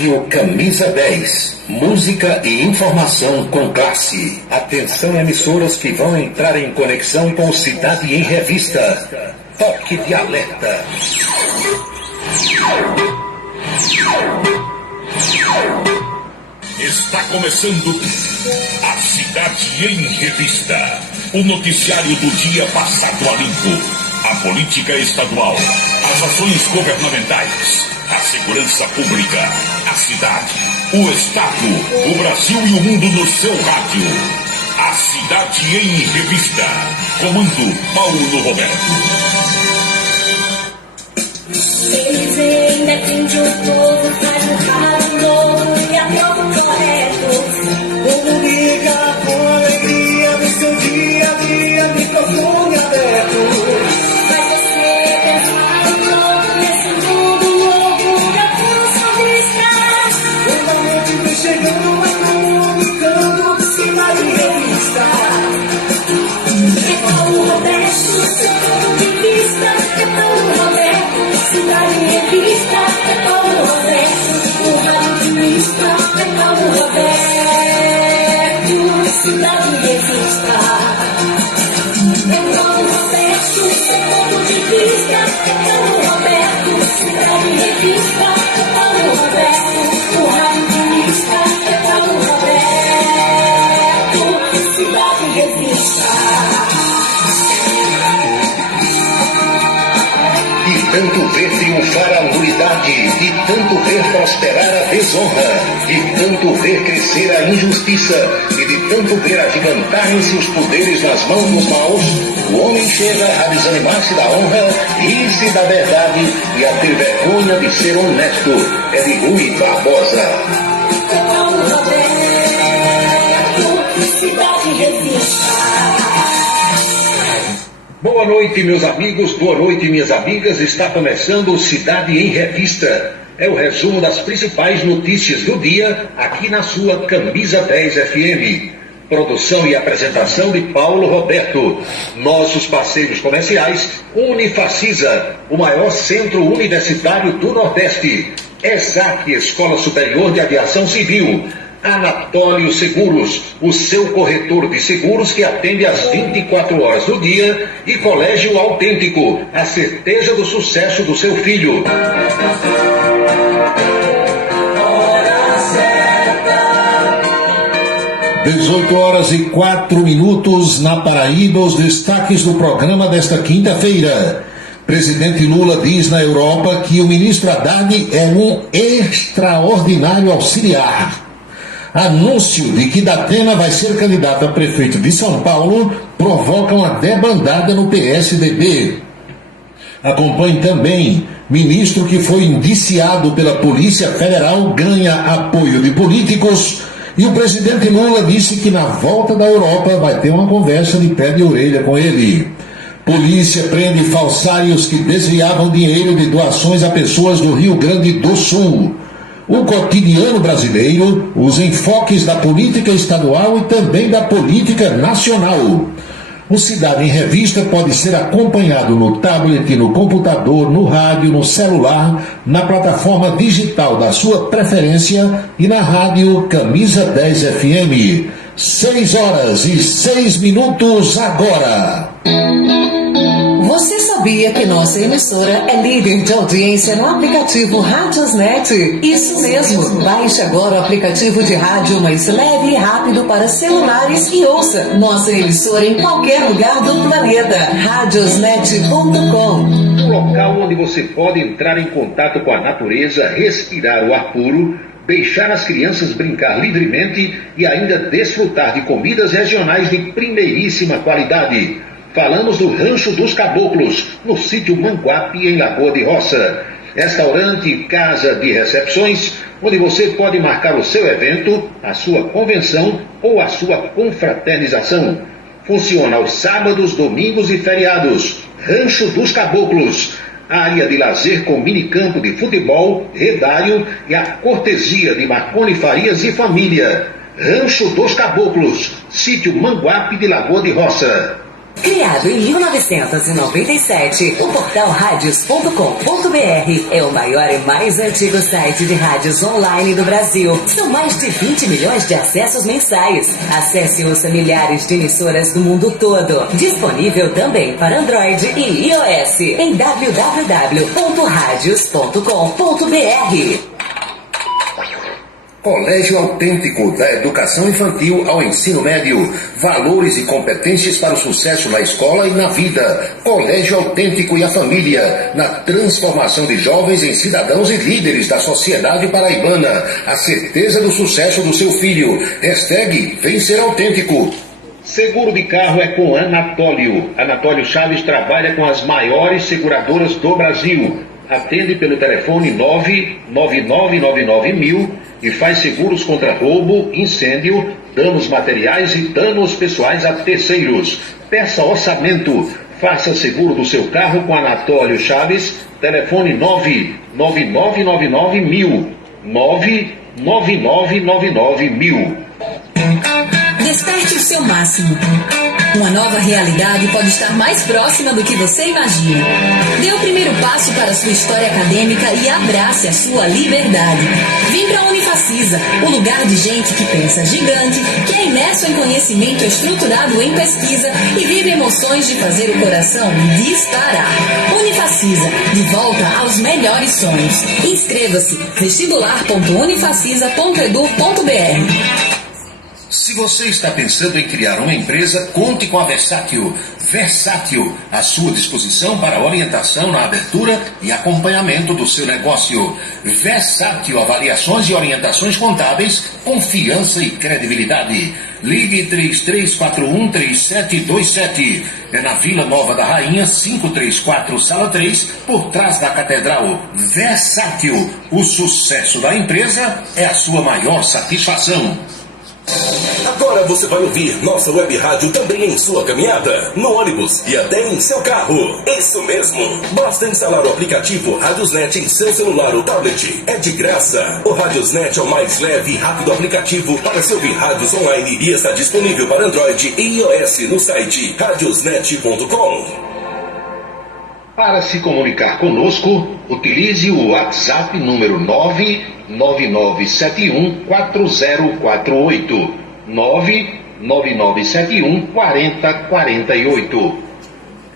Rádio Camisa 10. Música e informação com classe. Atenção, emissoras que vão entrar em conexão com Cidade em Revista. Toque de alerta. Está começando a Cidade em Revista. O noticiário do dia passado a limpo. A política estadual, as ações governamentais, a segurança pública, a cidade, o estado, o Brasil e o mundo no seu rádio. A Cidade em Revista. Comando Paulo Roberto. Eles vêm, defende o povo, faz um rádio novo e aprova o correto. Como liga com alegria no seu dia a dia, microfone aberto. Vai você pensar um novo nesse mundo novo da função de estar. Quando a noite vem chegando, é comunicando, Cidade em Revista. É Paulo Roberto, seu ponto de vista. É Paulo Roberto, Cidade em Revista. É Paulo Roberto, o radialista. É Paulo Roberto, Cidade em Revista. É Paulo Roberto, seu ponto de vista. É Paulo Roberto, Cidade em Revista. É Paulo Roberto, o radialista. É Paulo Roberto, Cidade em Revista. E tanto ver triunfar a unidade, e tanto ver prosperar a desonra, e tanto ver crescer a injustiça, e de tanto ver agigantarem-se os poderes nas mãos dos maus, o homem chega a desanimar-se da honra, rir-se da verdade e a ter vergonha de ser honesto. É de Rui Barbosa. É Paulo Roberto, Cidade em Revista. Boa noite, meus amigos, boa noite, minhas amigas. Está começando o Cidade em Revista. É o resumo das principais notícias do dia, aqui na sua Camisa 10 FM. Produção e apresentação de Paulo Roberto. Nossos parceiros comerciais: Unifacisa, o maior centro universitário do Nordeste. ESAC, Escola Superior de Aviação Civil. Anatólio Seguros, o seu corretor de seguros que atende às 24 horas do dia, e Colégio Autêntico, a certeza do sucesso do seu filho. 18h04 na Paraíba. Os destaques do programa desta quinta-feira. Presidente Lula diz na Europa que o ministro Haddad é um extraordinário auxiliar. Anúncio de que Datena vai ser candidato a prefeito de São Paulo provoca uma debandada no PSDB. Acompanhe também: ministro que foi indiciado pela Polícia Federal ganha apoio de políticos, e o presidente Lula disse que na volta da Europa vai ter uma conversa de pé de orelha com ele. Polícia prende falsários que desviavam dinheiro de doações a pessoas do Rio Grande do Sul. O cotidiano brasileiro, os enfoques da política estadual e também da política nacional. O Cidade em Revista pode ser acompanhado no tablet, no computador, no rádio, no celular, na plataforma digital da sua preferência e na rádio Camisa 10 FM. 6h06 agora. Você sabia que nossa emissora é líder de audiência no aplicativo Radiosnet? Isso mesmo! Baixe agora o aplicativo de rádio mais leve e rápido para celulares e ouça nossa emissora em qualquer lugar do planeta. Radiosnet.com. Um local onde você pode entrar em contato com a natureza, respirar o ar puro, deixar as crianças brincar livremente e ainda desfrutar de comidas regionais de primeiríssima qualidade. Falamos do Rancho dos Caboclos, no sítio Manguape, em Lagoa de Roça. Restaurante e casa de recepções, onde você pode marcar o seu evento, a sua convenção ou a sua confraternização. Funciona aos sábados, domingos e feriados. Rancho dos Caboclos. Área de lazer com minicampo de futebol, redário e a cortesia de Marconi Farias e família. Rancho dos Caboclos, sítio Manguape de Lagoa de Roça. Criado em 1997, o portal radios.com.br é o maior e mais antigo site de rádios online do Brasil. São mais de 20 milhões de acessos mensais. Acesse e ouça milhares de emissoras do mundo todo. Disponível também para Android e iOS em www.radios.com.br. Colégio Autêntico, da educação infantil ao ensino médio. Valores e competências para o sucesso na escola e na vida. Colégio Autêntico e a família, na transformação de jovens em cidadãos e líderes da sociedade paraibana. A certeza do sucesso do seu filho. Hashtag Vem Ser Autêntico. Seguro de carro é com Anatólio. Anatólio Chaves trabalha com as maiores seguradoras do Brasil. Atende pelo telefone 99999.000 e faz seguros contra roubo, incêndio, danos materiais e danos pessoais a terceiros. Peça orçamento. Faça seguro do seu carro com Anatólio Chaves. Telefone 99999.000. 99999.000. Desperte o seu máximo. Uma nova realidade pode estar mais próxima do que você imagina. Dê o primeiro passo para a sua história acadêmica e abrace a sua liberdade. Vem para a Unifacisa, o lugar de gente que pensa gigante, que é imerso em conhecimento estruturado em pesquisa e vive emoções de fazer o coração disparar. Unifacisa, de volta aos melhores sonhos. Inscreva-se vestibular.unifacisa.edu.br. Se você está pensando em criar uma empresa, conte com a Versátil. Versátil, à sua disposição para orientação na abertura e acompanhamento do seu negócio. Versátil, avaliações e orientações contábeis, confiança e credibilidade. Ligue 33413727. É na Vila Nova da Rainha, 534, Sala 3, por trás da Catedral. Versátil, o sucesso da empresa é a sua maior satisfação. Agora você vai ouvir nossa web rádio também em sua caminhada, no ônibus e até em seu carro. Isso mesmo! Basta instalar o aplicativo Radiosnet em seu celular ou tablet. É de graça. O Radiosnet é o mais leve e rápido aplicativo para se ouvir rádios online e está disponível para Android e iOS no site radiosnet.com. Para se comunicar conosco, utilize o WhatsApp número 999714048. 999714048.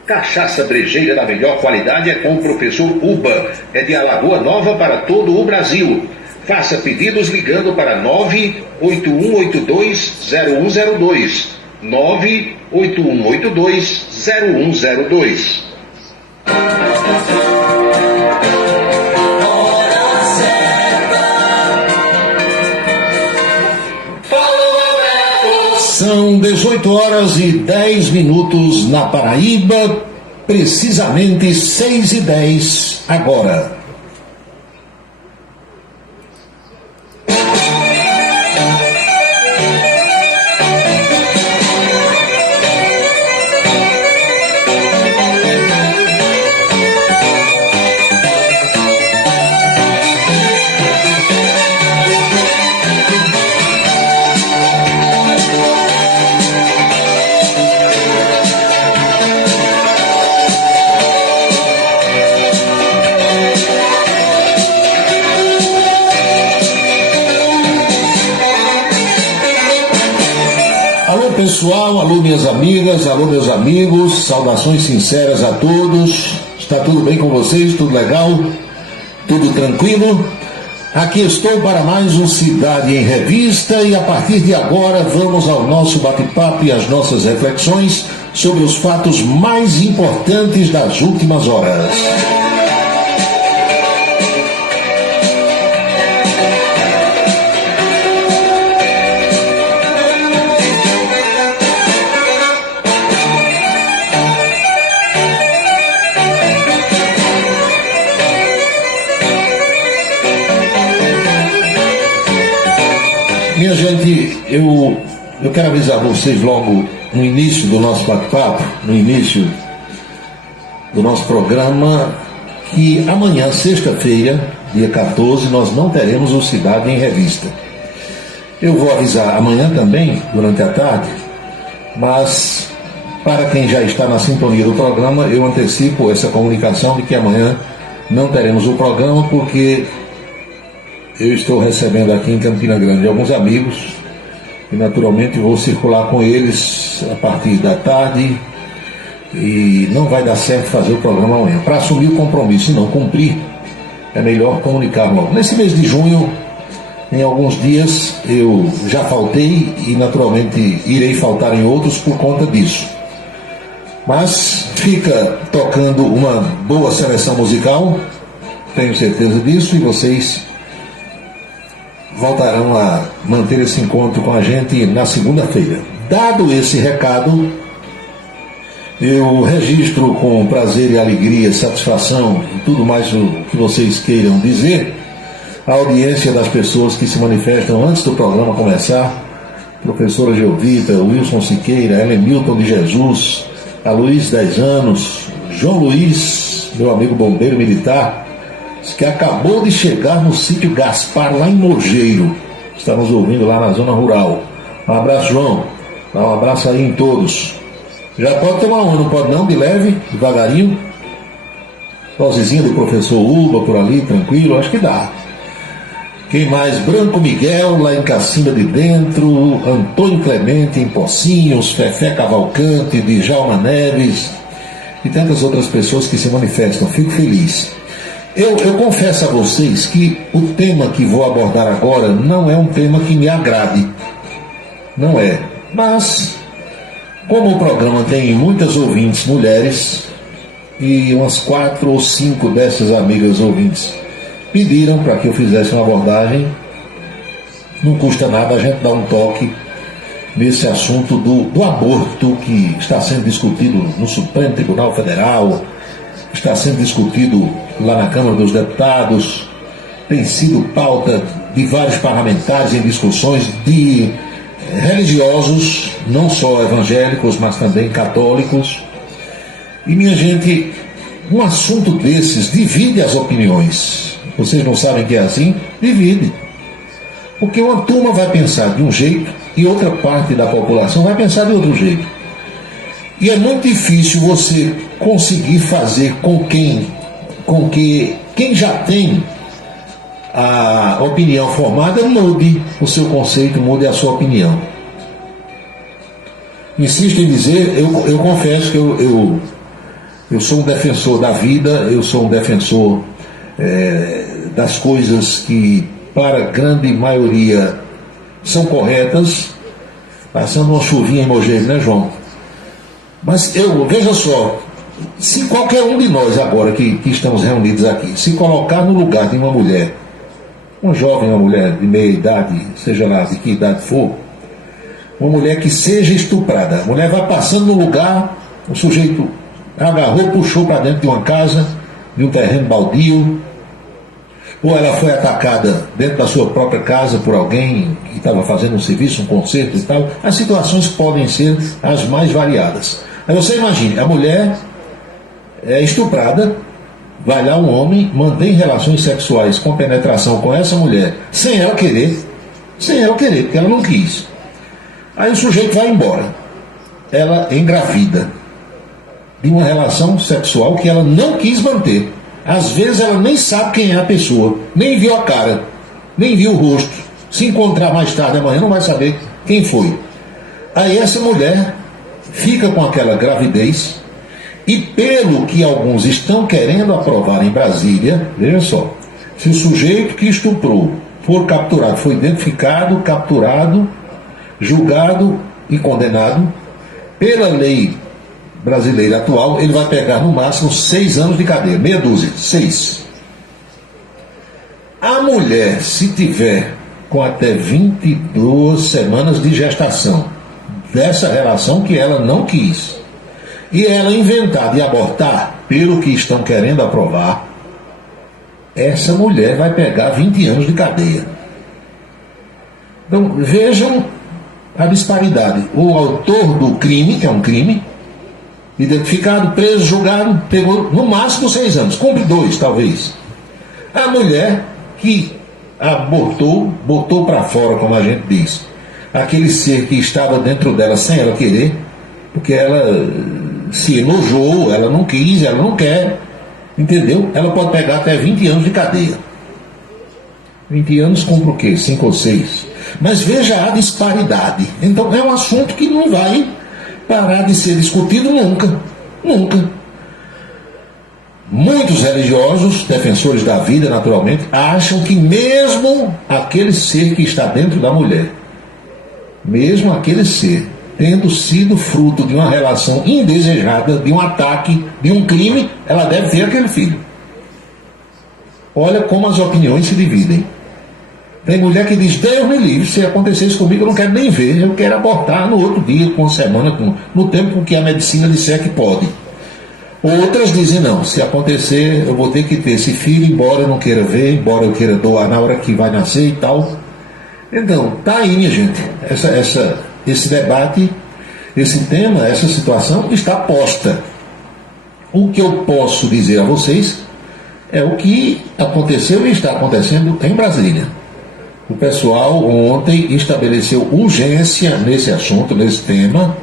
Cachaça brejeira da melhor qualidade é com o professor Uba. É de Alagoa Nova para todo o Brasil. Faça pedidos ligando para 981820102. 981820102. São 18h10 na Paraíba, precisamente 6h10 agora. Pessoal, alô minhas amigas, alô meus amigos, saudações sinceras a todos. Está tudo bem com vocês? Tudo legal? Tudo tranquilo? Aqui estou para mais um Cidade em Revista e a partir de agora vamos ao nosso bate-papo e às nossas reflexões sobre os fatos mais importantes das últimas horas. Minha gente, eu quero avisar vocês logo no início do nosso bate-papo, no início do nosso programa, que amanhã, sexta-feira, dia 14, nós não teremos o Cidade em Revista. Eu vou avisar amanhã também, durante a tarde, mas Para quem já está na sintonia do programa, eu antecipo essa comunicação de que amanhã não teremos o programa, porque eu estou recebendo aqui em Campina Grande alguns amigos e naturalmente vou circular com eles a partir da tarde e não vai dar certo fazer o programa amanhã. Para assumir o compromisso e não cumprir, é melhor comunicar logo. Nesse mês de junho, em alguns dias, eu já faltei e naturalmente irei faltar em outros por conta disso. Mas fica tocando uma boa seleção musical, tenho certeza disso, e vocês voltarão a manter esse encontro com a gente na segunda-feira. Dado esse recado, eu registro com prazer e alegria, satisfação e tudo mais o que vocês queiram dizer, a audiência das pessoas que se manifestam antes do programa começar: professora Geovita, Wilson Siqueira, Helen Milton de Jesus, a Luiz 10 anos, João Luiz, meu amigo bombeiro militar, que acabou de chegar no sítio Gaspar, lá em Mogeiro, está nos ouvindo lá na zona rural. Um abraço, João, dá um abraço aí em todos. Já pode tomar uma, não pode não, de leve, devagarinho, dosezinha do professor Uba por ali, tranquilo, acho que dá. Quem mais? Branco Miguel, lá em Cacimba de Dentro, Antônio Clemente em Pocinhos, Fefé Cavalcante, Djalma Neves e tantas outras pessoas que se manifestam. Fico feliz. Eu confesso a vocês que o tema que vou abordar agora não é um tema que me agrade. Não é. Mas, como o programa tem muitas ouvintes mulheres, e umas 4 ou 5 dessas amigas ouvintes pediram para que eu fizesse uma abordagem, não custa nada a gente dar um toque nesse assunto do aborto que está sendo discutido no Supremo Tribunal Federal, está sendo discutido lá na Câmara dos Deputados, tem sido pauta de vários parlamentares em discussões de religiosos, não só evangélicos, mas também católicos. E, minha gente, um assunto desses divide as opiniões. Vocês não sabem que é assim? Divide. Porque uma turma vai pensar de um jeito e outra parte da população vai pensar de outro jeito. E é muito difícil você conseguir fazer com que quem já tem a opinião formada mude o seu conceito, mude a sua opinião. Insisto em dizer, eu confesso que eu sou um defensor da vida, eu sou um defensor das coisas que para a grande maioria são corretas, passando uma chuvinha em Mogeiro, né, João? Mas veja só, se qualquer um de nós agora que estamos reunidos aqui, se colocar no lugar de uma mulher, um jovem, uma mulher de meia idade, seja lá de que idade for, uma mulher que seja estuprada, a mulher vai passando no lugar, o sujeito agarrou, puxou para dentro de uma casa, de um terreno baldio, ou ela foi atacada dentro da sua própria casa por alguém que estava fazendo um serviço, um concerto e tal. As situações podem ser as mais variadas. Aí você imagine, a mulher é estuprada, vai lá um homem, mantém relações sexuais com penetração com essa mulher, sem ela querer, porque ela não quis. Aí o sujeito vai embora, ela engravida de uma relação sexual que ela não quis manter. Às vezes ela nem sabe quem é a pessoa, nem viu a cara, nem viu o rosto. Se encontrar mais tarde amanhã não vai saber quem foi. Aí essa mulher fica com aquela gravidez e, pelo que alguns estão querendo aprovar em Brasília, veja só, se o sujeito que estuprou for capturado, foi identificado, capturado, julgado e condenado pela lei brasileira atual, ele vai pegar no máximo 6 anos de cadeia, meia dúzia, 6. A mulher, se tiver com até 22 semanas de gestação dessa relação que ela não quis, e ela inventar de abortar, pelo que estão querendo aprovar, essa mulher vai pegar 20 anos de cadeia. Então, vejam a disparidade. O autor do crime, que é um crime, identificado, preso, julgado, pegou no máximo 6 anos, cumpre 2 talvez. A mulher que abortou, botou para fora, como a gente diz, aquele ser que estava dentro dela sem ela querer, porque ela se enojou, ela não quis, ela não quer, entendeu? Ela pode pegar até 20 anos de cadeia. 20 anos compra o quê? 5 ou 6. Mas veja a disparidade. Então é um assunto que não vai parar de ser discutido nunca. Nunca. Muitos religiosos, defensores da vida, naturalmente, acham que mesmo aquele ser que está dentro da mulher, mesmo aquele ser, tendo sido fruto de uma relação indesejada, de um ataque, de um crime, ela deve ter aquele filho. Olha como as opiniões se dividem. Tem mulher que diz: Deus me livre, se acontecer isso comigo eu não quero nem ver, eu quero abortar no outro dia, com uma semana, no tempo que a medicina disser que pode. Outras dizem: não, se acontecer eu vou ter que ter esse filho, embora eu não queira ver, embora eu queira doar na hora que vai nascer e tal. Então, tá aí, minha gente, esse debate, esse tema, essa situação está posta. O que eu posso dizer a vocês é o que aconteceu e está acontecendo em Brasília. O pessoal ontem estabeleceu urgência nesse assunto, nesse tema,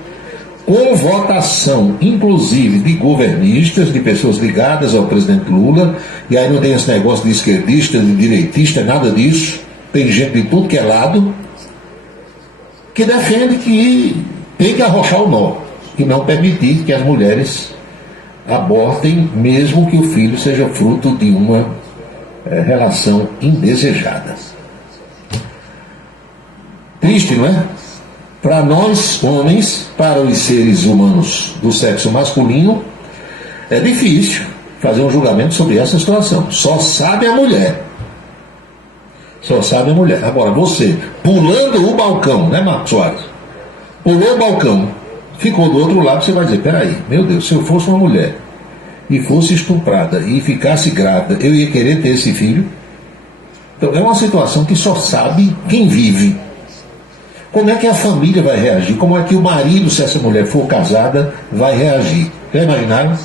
com votação, inclusive, de governistas, de pessoas ligadas ao presidente Lula, e aí não tem esse negócio de esquerdista, de direitista, nada disso. Tem gente de tudo que é lado que defende que tem que arrochar o nó e não permitir que as mulheres abortem, mesmo que o filho seja fruto de uma relação indesejada. Triste, não é? Para nós, homens, para os seres humanos do sexo masculino, é difícil fazer um julgamento sobre essa situação. Só sabe a mulher. Só sabe a mulher. Agora, você, pulando o balcão, né, Marcos Soares? Pulou o balcão, ficou do outro lado, você vai dizer: peraí, meu Deus, se eu fosse uma mulher e fosse estuprada e ficasse grávida, eu ia querer ter esse filho? Então, é uma situação que só sabe quem vive. Como é que a família vai reagir? Como é que o marido, se essa mulher for casada, vai reagir? Já imaginaram?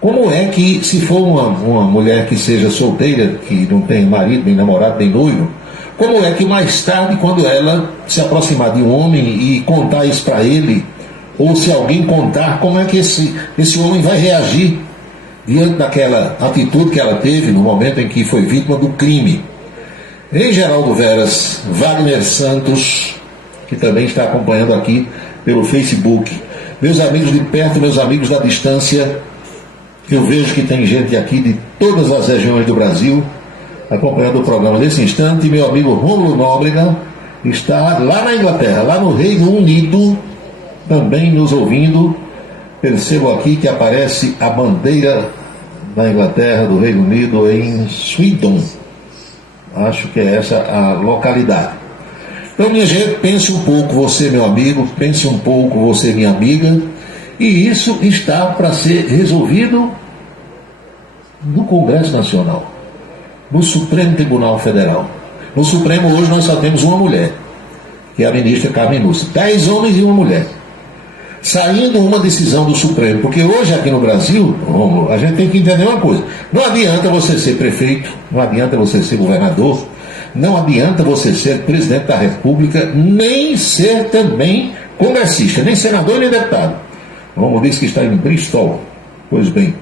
Como é que, se for uma mulher que seja solteira, que não tem marido, nem namorado, nem noivo, como é que mais tarde, quando ela se aproximar de um homem e contar isso para ele, ou se alguém contar, como é que esse homem vai reagir diante daquela atitude que ela teve no momento em que foi vítima do crime? Em Geraldo Veras, Wagner Santos, que também está acompanhando aqui pelo Facebook, meus amigos de perto, meus amigos da distância, eu vejo que tem gente aqui de todas as regiões do Brasil acompanhando o programa nesse instante. Meu amigo Rômulo Nóbrega está lá na Inglaterra, lá no Reino Unido, também nos ouvindo. Percebo aqui que aparece a bandeira da Inglaterra, do Reino Unido, em Swindon. Acho que é essa a localidade. Então, minha gente, pense um pouco, você, meu amigo, pense um pouco, você, minha amiga, e isso está para ser resolvido no Congresso Nacional, no Supremo Tribunal Federal. No Supremo hoje nós só temos uma mulher, que é a ministra Carmen Lúcia. 10 homens e uma mulher. Saindo uma decisão do Supremo, porque hoje aqui no Brasil, a gente tem que entender uma coisa: não adianta você ser prefeito, não adianta você ser governador, não adianta você ser presidente da República, nem ser também congressista, nem senador nem deputado. Vamos dizer que está em Bristol. Pois bem,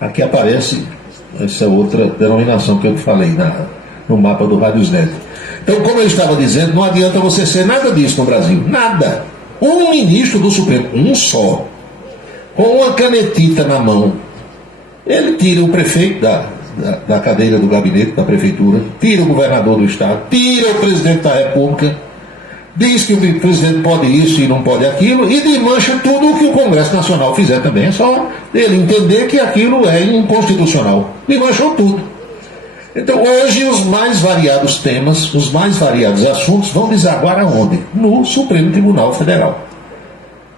aqui aparece essa outra denominação que eu falei no mapa do Radiosnet. Então, como eu estava dizendo, não adianta você ser nada disso no Brasil, nada. Um ministro do Supremo, um só, com uma canetita na mão, ele tira o prefeito da cadeira do gabinete da prefeitura, tira o governador do estado, tira o presidente da República, diz que o presidente pode isso e não pode aquilo, e desmancha tudo o que o Congresso Nacional fizer também. É só ele entender que aquilo é inconstitucional. Desmanchou tudo. Então, hoje, os mais variados temas, os mais variados assuntos vão desaguar aonde? No Supremo Tribunal Federal.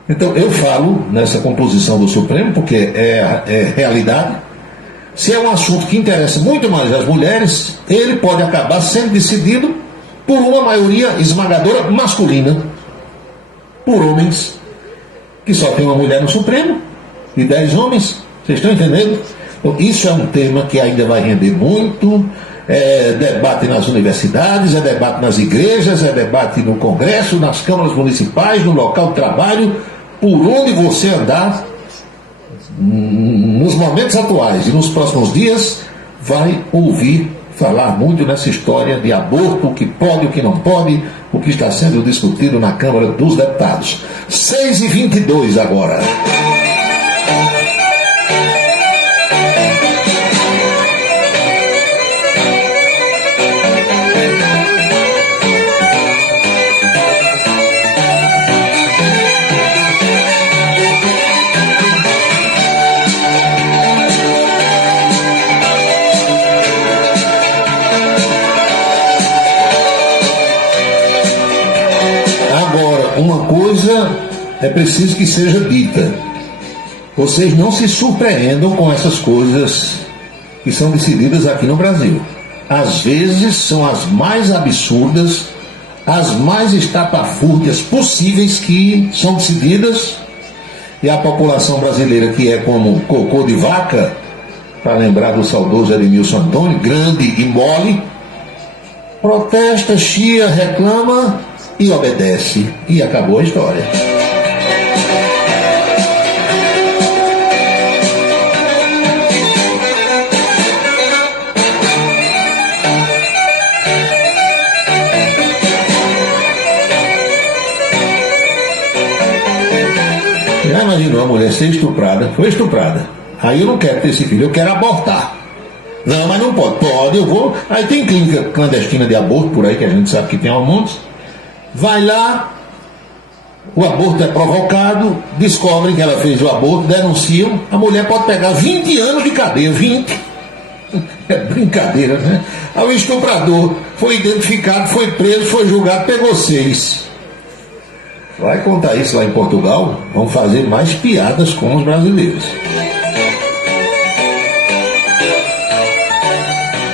Então, eu falo nessa composição do Supremo, porque é realidade. Se é um assunto que interessa muito mais as mulheres, ele pode acabar sendo decidido por uma maioria esmagadora masculina, por homens, que só tem uma mulher no Supremo, e 10 homens. Vocês estão entendendo? Então, isso é um tema que ainda vai render muito. É debate nas universidades, é debate nas igrejas, é debate no Congresso, nas câmaras municipais, no local de trabalho, por onde você andar, nos momentos atuais e nos próximos dias, vai ouvir falar muito nessa história de aborto, o que pode, o que não pode, o que está sendo discutido na Câmara dos Deputados. 6h22 agora. Uma coisa é preciso que seja dita: vocês não se surpreendam com essas coisas que são decididas aqui no Brasil. Às vezes são as mais absurdas, as mais estapafúrdias possíveis que são decididas, e a população brasileira, que é como cocô de vaca, para lembrar do saudoso Edmilson Antônio, grande e mole, protesta, chia, reclama e obedece, e acabou a história. Já imaginou a mulher ser estuprada? Foi estuprada. Aí eu não quero ter esse filho, eu quero abortar. Não, mas não pode. Pode, eu vou. Aí tem clínica clandestina de aborto por aí, que a gente sabe que tem ao mundo. Vai lá, o aborto é provocado, descobrem que ela fez o aborto, denunciam, a mulher pode pegar 20 anos de cadeia, 20. É brincadeira, né? Aí o estuprador foi identificado, foi preso, foi julgado, pegou 6. Vai contar isso lá em Portugal, vão fazer mais piadas com os brasileiros.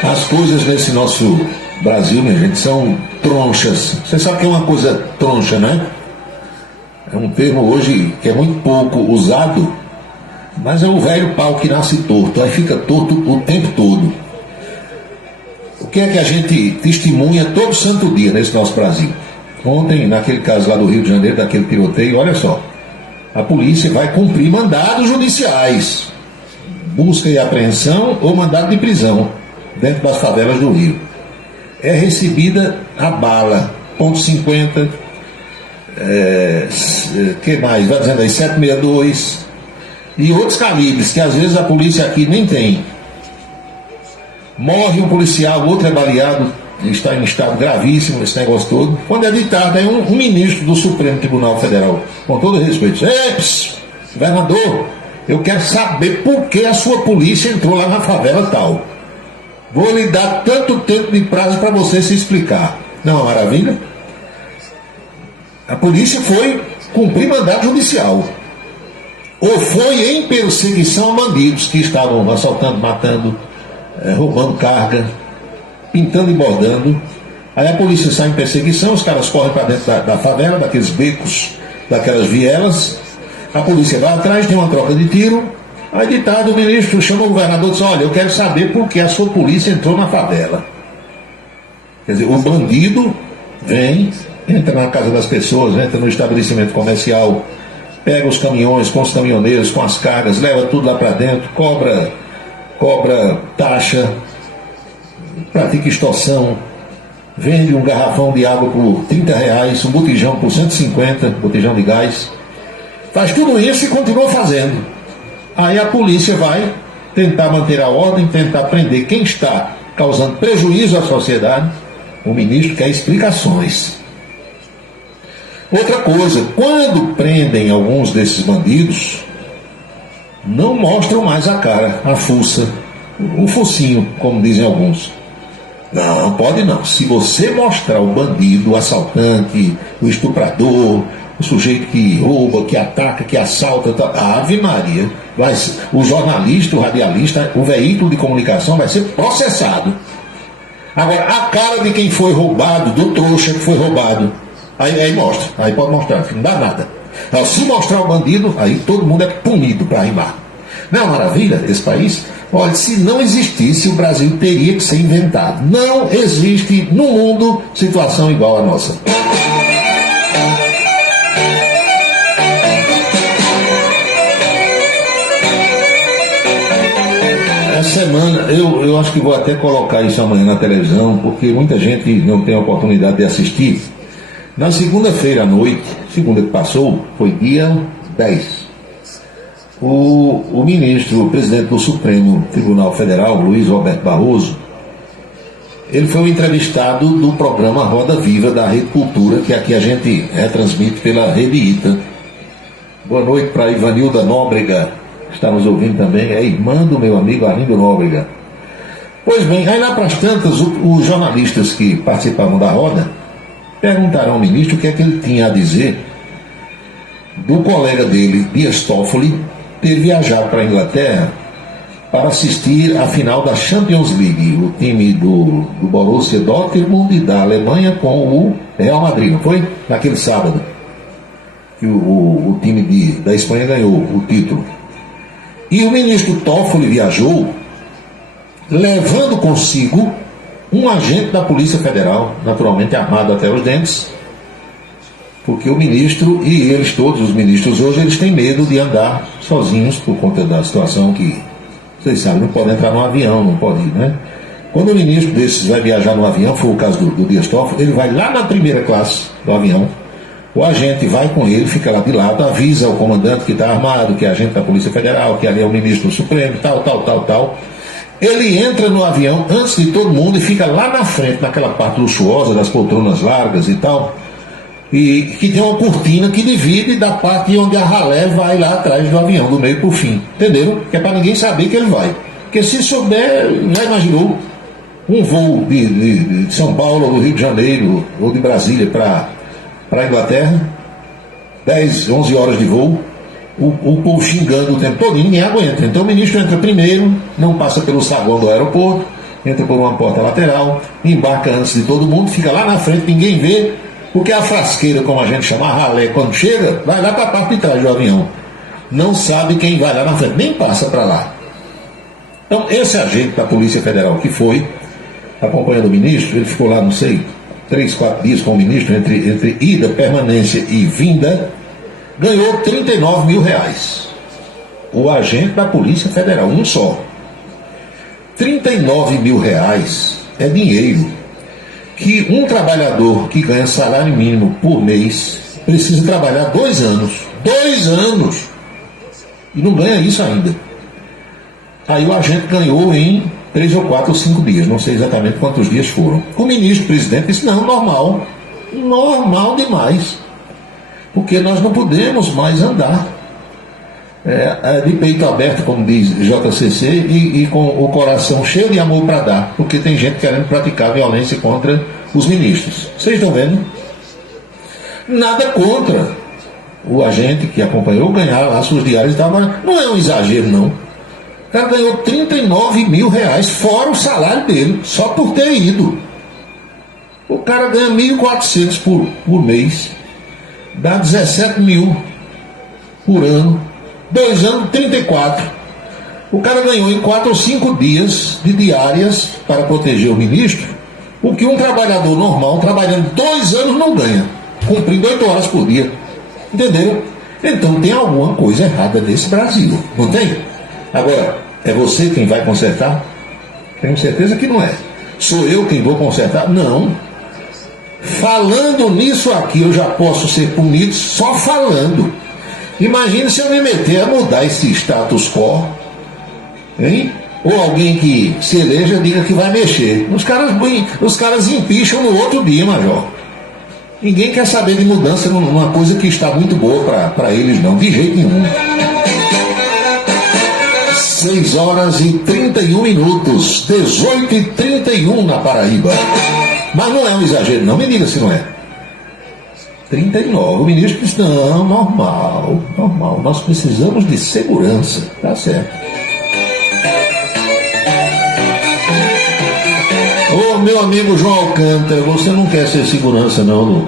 As coisas nesse nosso Brasil, minha gente, são tronchas. Você sabe que é uma coisa troncha, né? É um termo hoje que é muito pouco usado, mas é o velho pau que nasce torto, aí fica torto o tempo todo. O que é que a gente testemunha todo santo dia nesse nosso Brasil? Ontem, naquele caso lá do Rio de Janeiro, daquele tiroteio, olha só, a polícia vai cumprir mandados judiciais, busca e apreensão ou mandado de prisão dentro das favelas do Rio. É recebida a bala, .50, que mais? Vai dizendo aí, 7,62 e outros calibres que às vezes a polícia aqui nem tem. Morre um policial, outro é baleado, está em estado gravíssimo esse negócio todo. Quando é ditado, é um ministro do Supremo Tribunal Federal, com todo respeito: governador, eu quero saber por que a sua polícia entrou lá na favela tal. Vou lhe dar tanto tempo de prazo para você se explicar. Não é maravilha? A polícia foi cumprir mandado judicial. Ou foi em perseguição a bandidos que estavam assaltando, matando, roubando carga, pintando e bordando. Aí a polícia sai em perseguição, os caras correm para dentro da favela, daqueles becos, daquelas vielas. A polícia vai atrás, tem uma troca de tiro. Aí ditado, o ministro chama o governador e diz: olha, eu quero saber por que a sua polícia entrou na favela. Quer dizer, o bandido vem, entra na casa das pessoas, entra no estabelecimento comercial, pega os caminhões com os caminhoneiros, com as cargas, leva tudo lá para dentro, cobra taxa, pratica extorsão, vende um garrafão de água por R$30, um botijão por 150, botijão de gás. Faz tudo isso e continua fazendo. Aí a polícia vai tentar manter a ordem, tentar prender quem está causando prejuízo à sociedade. O ministro quer explicações. Outra coisa, quando prendem alguns desses bandidos, não mostram mais a cara, a fuça, o focinho, como dizem alguns. Não, pode não. Se você mostrar o bandido, o assaltante, o estuprador, o sujeito que rouba, que ataca, que assalta, Ave Maria, o jornalista, o radialista, o veículo de comunicação vai ser processado. Agora, a cara de quem foi roubado, do trouxa que foi roubado, aí mostra, aí pode mostrar, não dá nada. Então, se mostrar o bandido, aí todo mundo é punido para rimar. Não é uma maravilha esse país? Olha, se não existisse, o Brasil teria que ser inventado. Não existe no mundo situação igual à nossa. essa semana, eu acho que vou até colocar isso amanhã na televisão, porque muita gente não tem a oportunidade de assistir. Na segunda-feira à noite, segunda que passou, foi dia 10. O ministro, o presidente do Supremo Tribunal Federal, Luiz Roberto Barroso, ele foi o entrevistado do programa Roda Viva da Rede Cultura, que aqui a gente retransmite pela Rede ITA. Boa noite para Ivanilda Nóbrega, que está nos ouvindo também, é irmã do meu amigo Arlindo Nóbrega. Pois bem, aí lá para as tantas, os jornalistas que participavam da roda perguntaram ao ministro o que é que ele tinha a dizer do colega dele, Dias Toffoli, ter viajado para a Inglaterra para assistir a final da Champions League, o time do Borussia Dortmund e da Alemanha com o Real Madrid, não foi? Naquele sábado, que o time da Espanha ganhou o título. E o ministro Toffoli viajou levando consigo um agente da Polícia Federal, naturalmente armado até os dentes, porque o ministro e eles, todos os ministros hoje, eles têm medo de andar sozinhos por conta da situação que, vocês sabem, não pode entrar no avião, não pode ir, né? Quando o ministro desses vai viajar no avião, foi o caso do Dias Toffoli, ele vai lá na primeira classe do avião, o agente vai com ele, fica lá de lado, avisa o comandante que está armado, que é agente da Polícia Federal, que ali é o ministro do Supremo, tal. Ele entra no avião antes de todo mundo e fica lá na frente, naquela parte luxuosa das poltronas largas e tal, e que tem uma cortina que divide da parte onde a ralé vai lá atrás do avião, do meio para o fim. Entenderam? Que é para ninguém saber que ele vai. Porque se souber, já imaginou um voo de São Paulo, ou do Rio de Janeiro, ou de Brasília para a Inglaterra, 10, 11 horas de voo, o povo xingando o tempo todo, ninguém aguenta. Então o ministro entra primeiro, não passa pelo saguão do aeroporto, entra por uma porta lateral, embarca antes de todo mundo, fica lá na frente, ninguém vê, porque a frasqueira, como a gente chama, a ralé, quando chega, vai lá para a parte de trás do avião. Não sabe quem vai lá na frente, nem passa para lá. Então, esse agente da Polícia Federal que foi, acompanhando o ministro, ele ficou lá, não sei, 3, 4 dias com o ministro, entre ida, permanência e vinda, ganhou R$39 mil. O agente da Polícia Federal, um só. R$39 mil é dinheiro que um trabalhador que ganha salário mínimo por mês precisa trabalhar 2 anos. 2 anos! E não ganha isso ainda. Aí o agente ganhou em 3 ou 4 ou 5 dias, não sei exatamente quantos dias foram. O ministro, o presidente, disse, não, normal. Normal demais. Porque nós não podemos mais andar de peito aberto, como diz JCC, e com o coração cheio de amor para dar, porque tem gente querendo praticar violência contra os ministros. Vocês estão vendo? Nada contra o agente que acompanhou ganhar lá suas diárias, mas não é um exagero, não. O cara ganhou R$39 mil, fora o salário dele, só por ter ido. O cara ganha 1.400 por mês, dá 17 mil por ano. 2 anos, 34. O cara ganhou em 4 ou 5 dias de diárias para proteger o ministro, o que um trabalhador normal, trabalhando 2 anos, não ganha, cumprindo 8 horas por dia. Entenderam? Então tem alguma coisa errada nesse Brasil, não tem? Agora, é você quem vai consertar? Tenho certeza que não é. Sou eu quem vou consertar? Não. Falando nisso aqui, eu já posso ser punido só falando. Imagine se eu me meter a mudar esse status quo, hein? Ou alguém que se eleja diga que vai mexer. Os caras empicham no outro dia, major. Ninguém quer saber de mudança numa coisa que está muito boa para eles, não, de jeito nenhum. 6 horas e 31 minutos, 18h31 na Paraíba. Mas não é um exagero, não, me diga se não é. 39, o ministro disse, não, normal, nós precisamos de segurança, tá certo. Ô meu amigo João Alcântara, você não quer ser segurança não,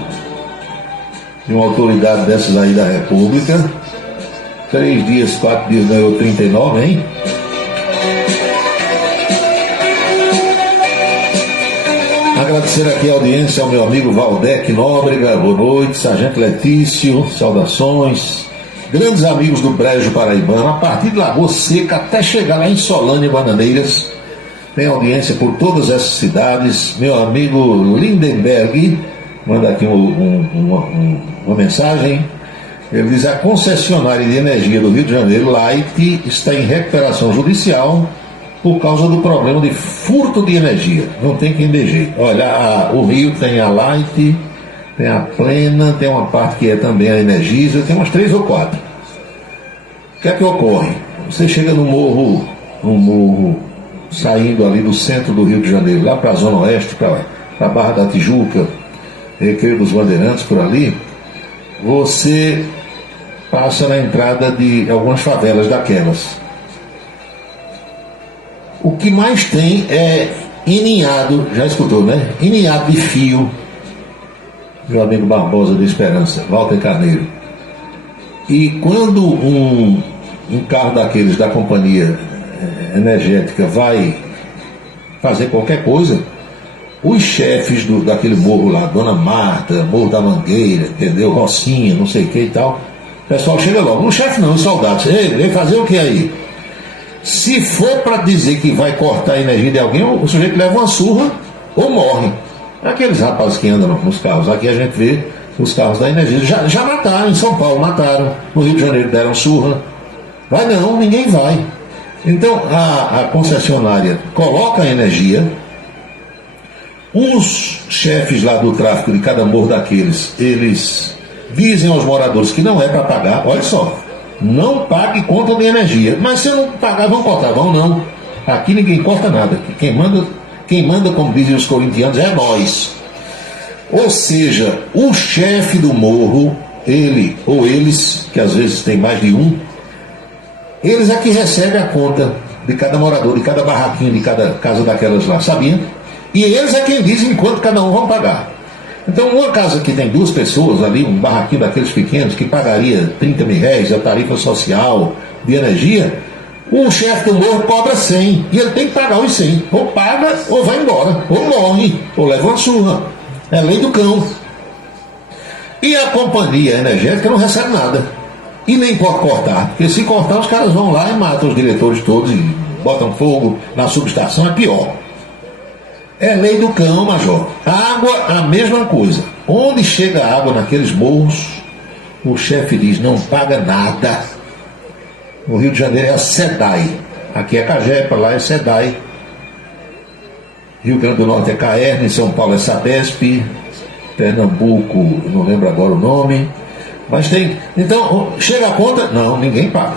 de uma autoridade dessas aí da República? 3 dias, 4 dias ganhou 39, hein? Agradecer aqui a audiência ao meu amigo Valdec Nóbrega, boa noite, Sargento Letício, saudações, grandes amigos do Brejo Paraibano, a partir de Lagoa Seca até chegar lá em Solânia e Bananeiras, tem audiência por todas essas cidades. Meu amigo Lindenberg manda aqui uma mensagem. Ele diz: a concessionária de energia do Rio de Janeiro, Light, está em recuperação judicial por causa do problema de furto de energia. Não tem quem dê jeito. Olha, o Rio tem a Light, tem a Plena, tem uma parte que é também a Energisa, tem umas 3 ou 4. O que é que ocorre? Você chega no morro saindo ali do centro do Rio de Janeiro, lá para a Zona Oeste, para a Barra da Tijuca, Recreio dos Bandeirantes, por ali, você passa na entrada de algumas favelas daquelas. O que mais tem é ininhado, já escutou, né? Ininhado de fio, meu amigo Barbosa de Esperança, Walter Carneiro. E quando um carro daqueles da companhia energética vai fazer qualquer coisa, os chefes daquele morro lá, Dona Marta, Morro da Mangueira, entendeu? Rocinha, não sei o que e tal, o pessoal chega logo. Não chefe não, os soldados. Ei, vem fazer o que aí? Se for para dizer que vai cortar a energia de alguém, o sujeito leva uma surra ou morre. Aqueles rapazes que andam nos carros, aqui a gente vê os carros da energia. Já mataram em São Paulo, mataram. No Rio de Janeiro deram surra. Vai não, ninguém vai. Então a concessionária coloca a energia, os chefes lá do tráfico de cada morro daqueles, eles dizem aos moradores que não é para pagar. Olha só, não pague conta de energia. Mas se não pagar, vão cortar. Vão não. Aqui ninguém corta nada. Quem manda, como dizem os corintianos, é nós. Ou seja, o chefe do morro, ele ou eles, que às vezes tem mais de um, eles é que recebem a conta de cada morador, de cada barraquinho, de cada casa daquelas lá, sabia? E eles é quem dizem quanto cada um vão pagar. Então, uma casa que tem 2 pessoas ali, um barraquinho daqueles pequenos, que pagaria 30 mil reais, a tarifa social de energia, o chefe do morro cobra 100, e ele tem que pagar os 100. Ou paga, ou vai embora, ou morre, ou leva uma surra. É lei do cão. E a companhia energética não recebe nada. E nem pode cortar, porque se cortar, os caras vão lá e matam os diretores todos e botam fogo na subestação, é pior. É lei do cão, major. A água, a mesma coisa. Onde chega a água naqueles morros, o chefe diz: não paga nada. No Rio de Janeiro é a SEDAI. Aqui é Cagepa, lá é SEDAI. Rio Grande do Norte é CAERN, São Paulo é SADESP, Pernambuco, não lembro agora o nome. Mas tem. Então, chega a conta? Não, ninguém paga.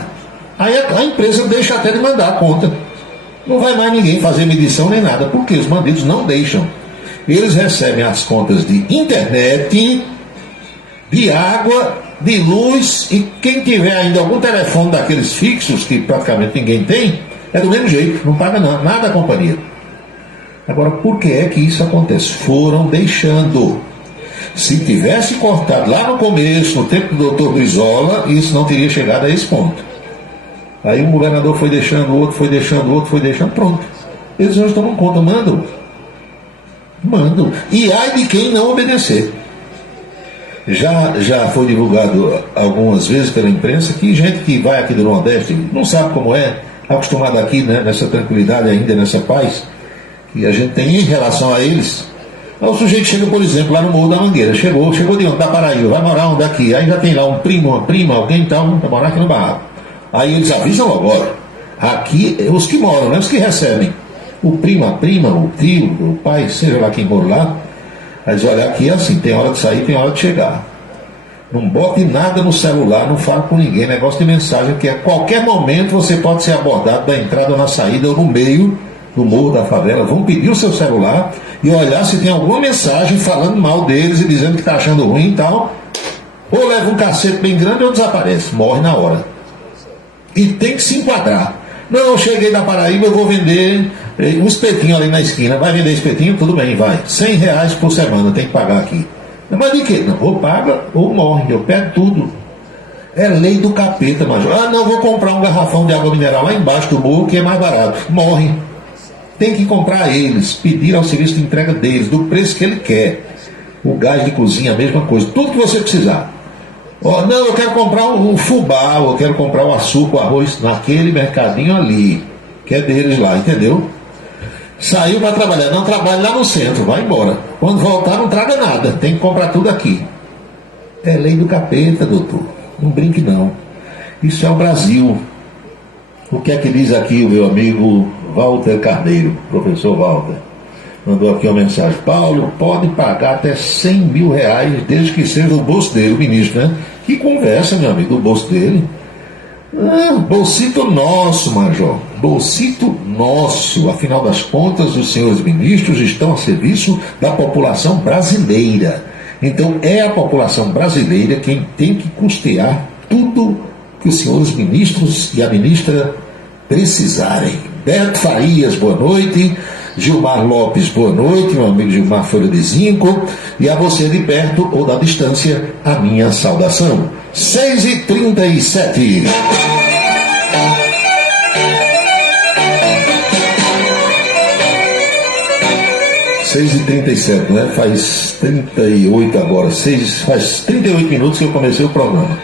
Aí a empresa deixa até de mandar a conta. Não vai mais ninguém fazer medição nem nada, porque os bandidos não deixam. Eles recebem as contas de internet, de água, de luz, e quem tiver ainda algum telefone daqueles fixos, que praticamente ninguém tem, é do mesmo jeito, não paga nada a companhia. Agora, por que é que isso acontece? Foram deixando. Se tivesse cortado lá no começo, no tempo do Dr. Brizola, isso não teria chegado a esse ponto. Aí um governador foi deixando, o outro foi deixando, o outro foi deixando, pronto. Eles já tomam conta, mandam. E ai de quem não obedecer. Já foi divulgado algumas vezes pela imprensa que gente que vai aqui do Nordeste não sabe como é, acostumado aqui, né, nessa tranquilidade ainda, nessa paz que a gente tem em relação a eles. Aí o sujeito chega, por exemplo, lá no Morro da Mangueira, chegou de onde? Da Paraíba, vai morar onde aqui? Aí já tem lá um primo, uma prima, alguém tal, vai morar aqui no barraco. Aí eles avisam agora. Aqui, os que moram, né? Os que recebem. O primo, a prima, o tio, o pai, seja lá quem mora lá. Mas olha, aqui é assim, tem hora de sair, tem hora de chegar. Não bote nada no celular, não fale com ninguém. Negócio de mensagem, que a qualquer momento você pode ser abordado da entrada ou na saída ou no meio do morro da favela. Vão pedir o seu celular e olhar se tem alguma mensagem falando mal deles e dizendo que está achando ruim e tal. Ou leva um cacete bem grande ou desaparece, morre na hora. E tem que se enquadrar. Não, eu cheguei da Paraíba, eu vou vender um espetinho ali na esquina. Vai vender espetinho? Tudo bem, vai. 100 reais por semana, tem que pagar aqui. Mas de quê? Não, ou paga ou morre, eu pego tudo. É lei do capeta, major. Ah, não, vou comprar um garrafão de água mineral lá embaixo do morro, que é mais barato. Morre. Tem que comprar eles, pedir ao serviço de entrega deles, do preço que ele quer. O gás de cozinha, a mesma coisa. Tudo que você precisar. Ó, não, eu quero comprar o fubá, eu quero comprar o açúcar, o arroz, naquele mercadinho ali, que é deles lá, entendeu? Saiu para trabalhar, não trabalha lá no centro, vai embora. Quando voltar, não traga nada, tem que comprar tudo aqui. É lei do capeta, doutor. Não brinque não. Isso é o Brasil. O que é que diz aqui o meu amigo Walter Carneiro, professor Walter? Mandou aqui uma mensagem. Paulo, pode pagar até 100 mil reais, desde que seja do bolso dele, o ministro, né? Que conversa, meu amigo, do bolso dele. Bolsito nosso, Major. Bolsito nosso. Afinal das contas, os senhores ministros estão a serviço da população brasileira. Então, é a população brasileira quem tem que custear tudo que os senhores ministros e a ministra precisarem. Beto Farias, boa noite. Gilmar Lopes, boa noite, meu amigo Gilmar Folha de Zinco, e a você de perto ou da distância, a minha saudação. 6h37. Seis e 37, né? Faz 38 agora, faz 38 minutos que eu comecei o programa.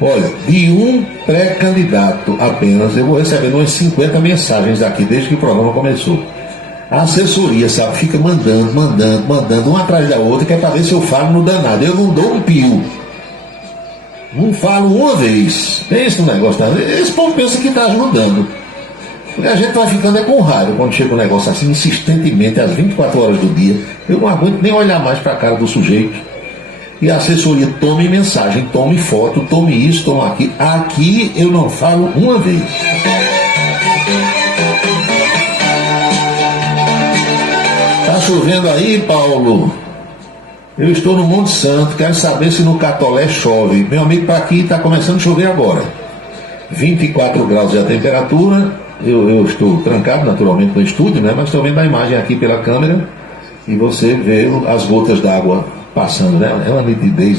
Olha, de um pré-candidato apenas, eu vou recebendo umas 50 mensagens aqui desde que o programa começou. A assessoria, sabe, fica mandando, uma atrás da outra, que é para ver se eu falo no danado. Eu não dou um pio. Não falo uma vez. Pensa no negócio, tá? Esse povo pensa que está ajudando. Porque a gente vai ficando com raiva quando chega um negócio assim, insistentemente, às 24 horas do dia. Eu não aguento nem olhar mais para a cara do sujeito. E a assessoria tome mensagem, tome foto, tome isso, tome aquilo. Aqui eu não falo uma vez. Tá chovendo aí, Paulo? Eu estou no Monte Santo, quero saber se no Catolé chove. Meu amigo, para aqui está começando a chover agora. 24 graus é a temperatura. Eu estou trancado naturalmente no estúdio, né? Mas estou vendo a imagem aqui pela câmera e você vê as gotas d'água passando, né? É uma nitidez.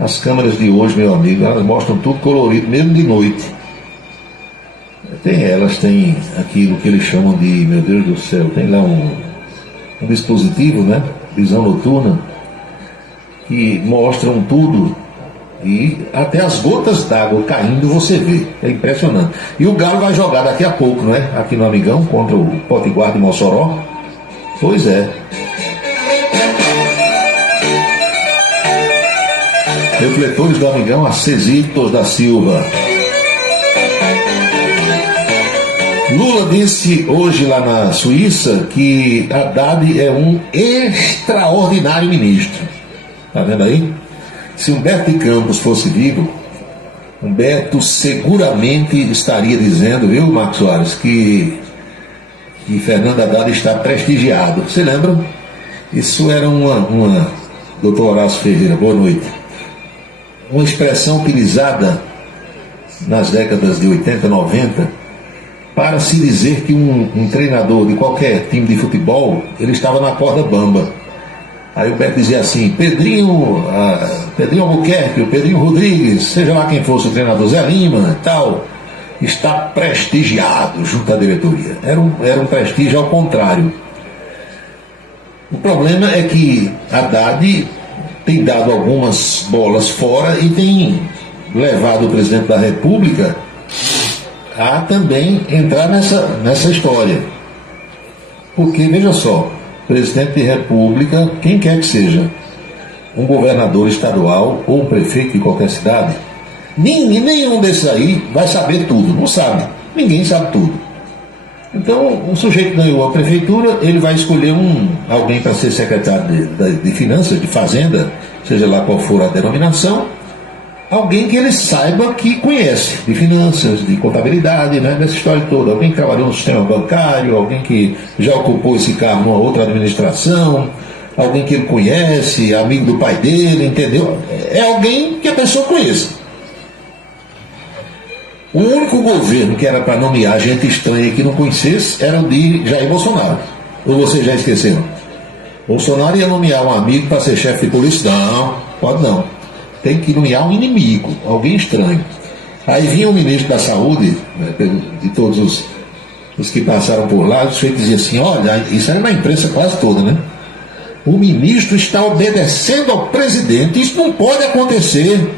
As câmeras de hoje, meu amigo, elas mostram tudo colorido, mesmo de noite. Elas têm aquilo que eles chamam de, meu Deus do céu, tem lá um dispositivo, né? Visão noturna, que mostram tudo. E até as gotas d'água caindo você vê. É impressionante. E o Galo vai jogar daqui a pouco, né? Aqui no Amigão, contra o Potiguar de Mossoró. Pois é. Refletores do Amigão, Acesitos da Silva. Lula disse hoje lá na Suíça que Haddad é um extraordinário ministro. Tá vendo aí? Se Humberto de Campos fosse vivo, Humberto seguramente estaria dizendo, viu, Marcos Soares, que Fernando Haddad está prestigiado. Você lembra? Isso era uma doutor Horácio Ferreira, boa noite. Uma expressão utilizada nas décadas de 80, 90, para se dizer que um treinador de qualquer time de futebol, ele estava na corda bamba. Aí o Beto dizia assim, Pedrinho Albuquerque, o Pedrinho Rodrigues, seja lá quem fosse o treinador, Zé Lima e tal, está prestigiado junto à diretoria. Era um prestígio ao contrário. O problema é que Haddad tem dado algumas bolas fora e tem levado o presidente da República a também entrar nessa história. Porque, veja só, presidente de república, quem quer que seja, um governador estadual ou um prefeito de qualquer cidade, nenhum desses aí vai saber tudo, não sabe, ninguém sabe tudo. Então, um sujeito ganhou a prefeitura, ele vai escolher alguém para ser secretário de finanças, de fazenda, seja lá qual for a denominação, alguém que ele saiba que conhece de finanças, de contabilidade, né, dessa história toda. Alguém que trabalhou no sistema bancário, alguém que já ocupou esse cargo numa outra administração, alguém que ele conhece, amigo do pai dele, entendeu? É alguém que a pessoa conheça. O único governo que era para nomear gente estranha que não conhecesse era o de Jair Bolsonaro. Ou vocês já esqueceram? Bolsonaro ia nomear um amigo para ser chefe de polícia? Não, pode não. Tem que nomear um inimigo, alguém estranho. Aí vinha o ministro da Saúde, né, de todos os que passaram por lá, o sujeito dizia assim, olha, isso era na imprensa quase toda, né? O ministro está obedecendo ao presidente, isso não pode acontecer.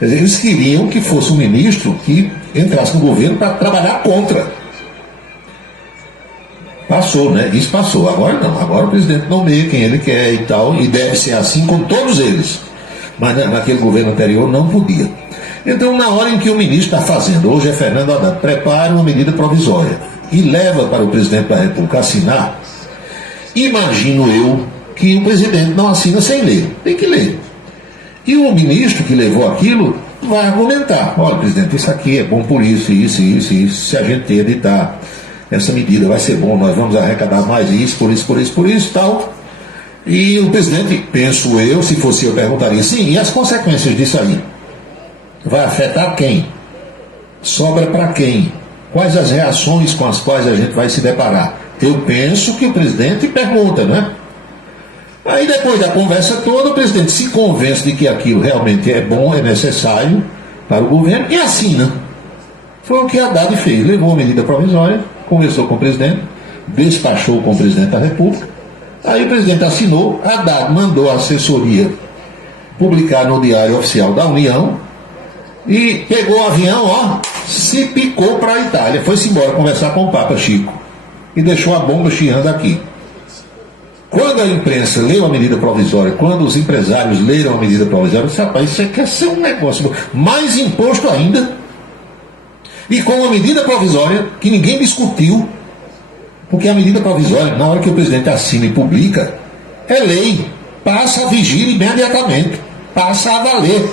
Quer dizer, eles queriam que fosse um ministro que entrasse no governo para trabalhar contra. Passou, né? Isso passou. Agora não. Agora o presidente nomeia quem ele quer e tal, e deve ser assim com todos eles. Mas naquele governo anterior não podia. Então, na hora em que o ministro está fazendo, hoje é Fernando Haddad, prepara uma medida provisória e leva para o presidente da República assinar, imagino eu que o presidente não assina sem ler. Tem que ler. E o ministro que levou aquilo vai argumentar. Olha, presidente, isso aqui é bom por isso, isso, isso, isso. Se a gente editar essa medida vai ser bom, nós vamos arrecadar mais isso, por isso, por isso, por isso, tal. E o presidente, penso eu, se fosse eu, perguntaria, sim, e as consequências disso aí? Vai afetar quem? Sobra para quem? Quais as reações com as quais a gente vai se deparar? Eu penso que o presidente pergunta, né? Aí depois da conversa toda, o presidente se convence de que aquilo realmente é bom, é necessário para o governo e assina. Foi o que Haddad fez, levou a medida provisória, conversou com o presidente, despachou com o presidente da República, aí o presidente assinou, Haddad mandou a assessoria publicar no Diário Oficial da União e pegou o avião, ó, se picou para a Itália, foi-se embora conversar com o Papa Chico e deixou a bomba chiando aqui. Quando a imprensa leu a medida provisória, quando os empresários leram a medida provisória, disse, rapaz, isso quer ser um negócio mais imposto ainda. E com uma medida provisória que ninguém discutiu, porque a medida provisória, na hora que o presidente assina e publica, é lei, passa a vigir imediatamente, passa a valer.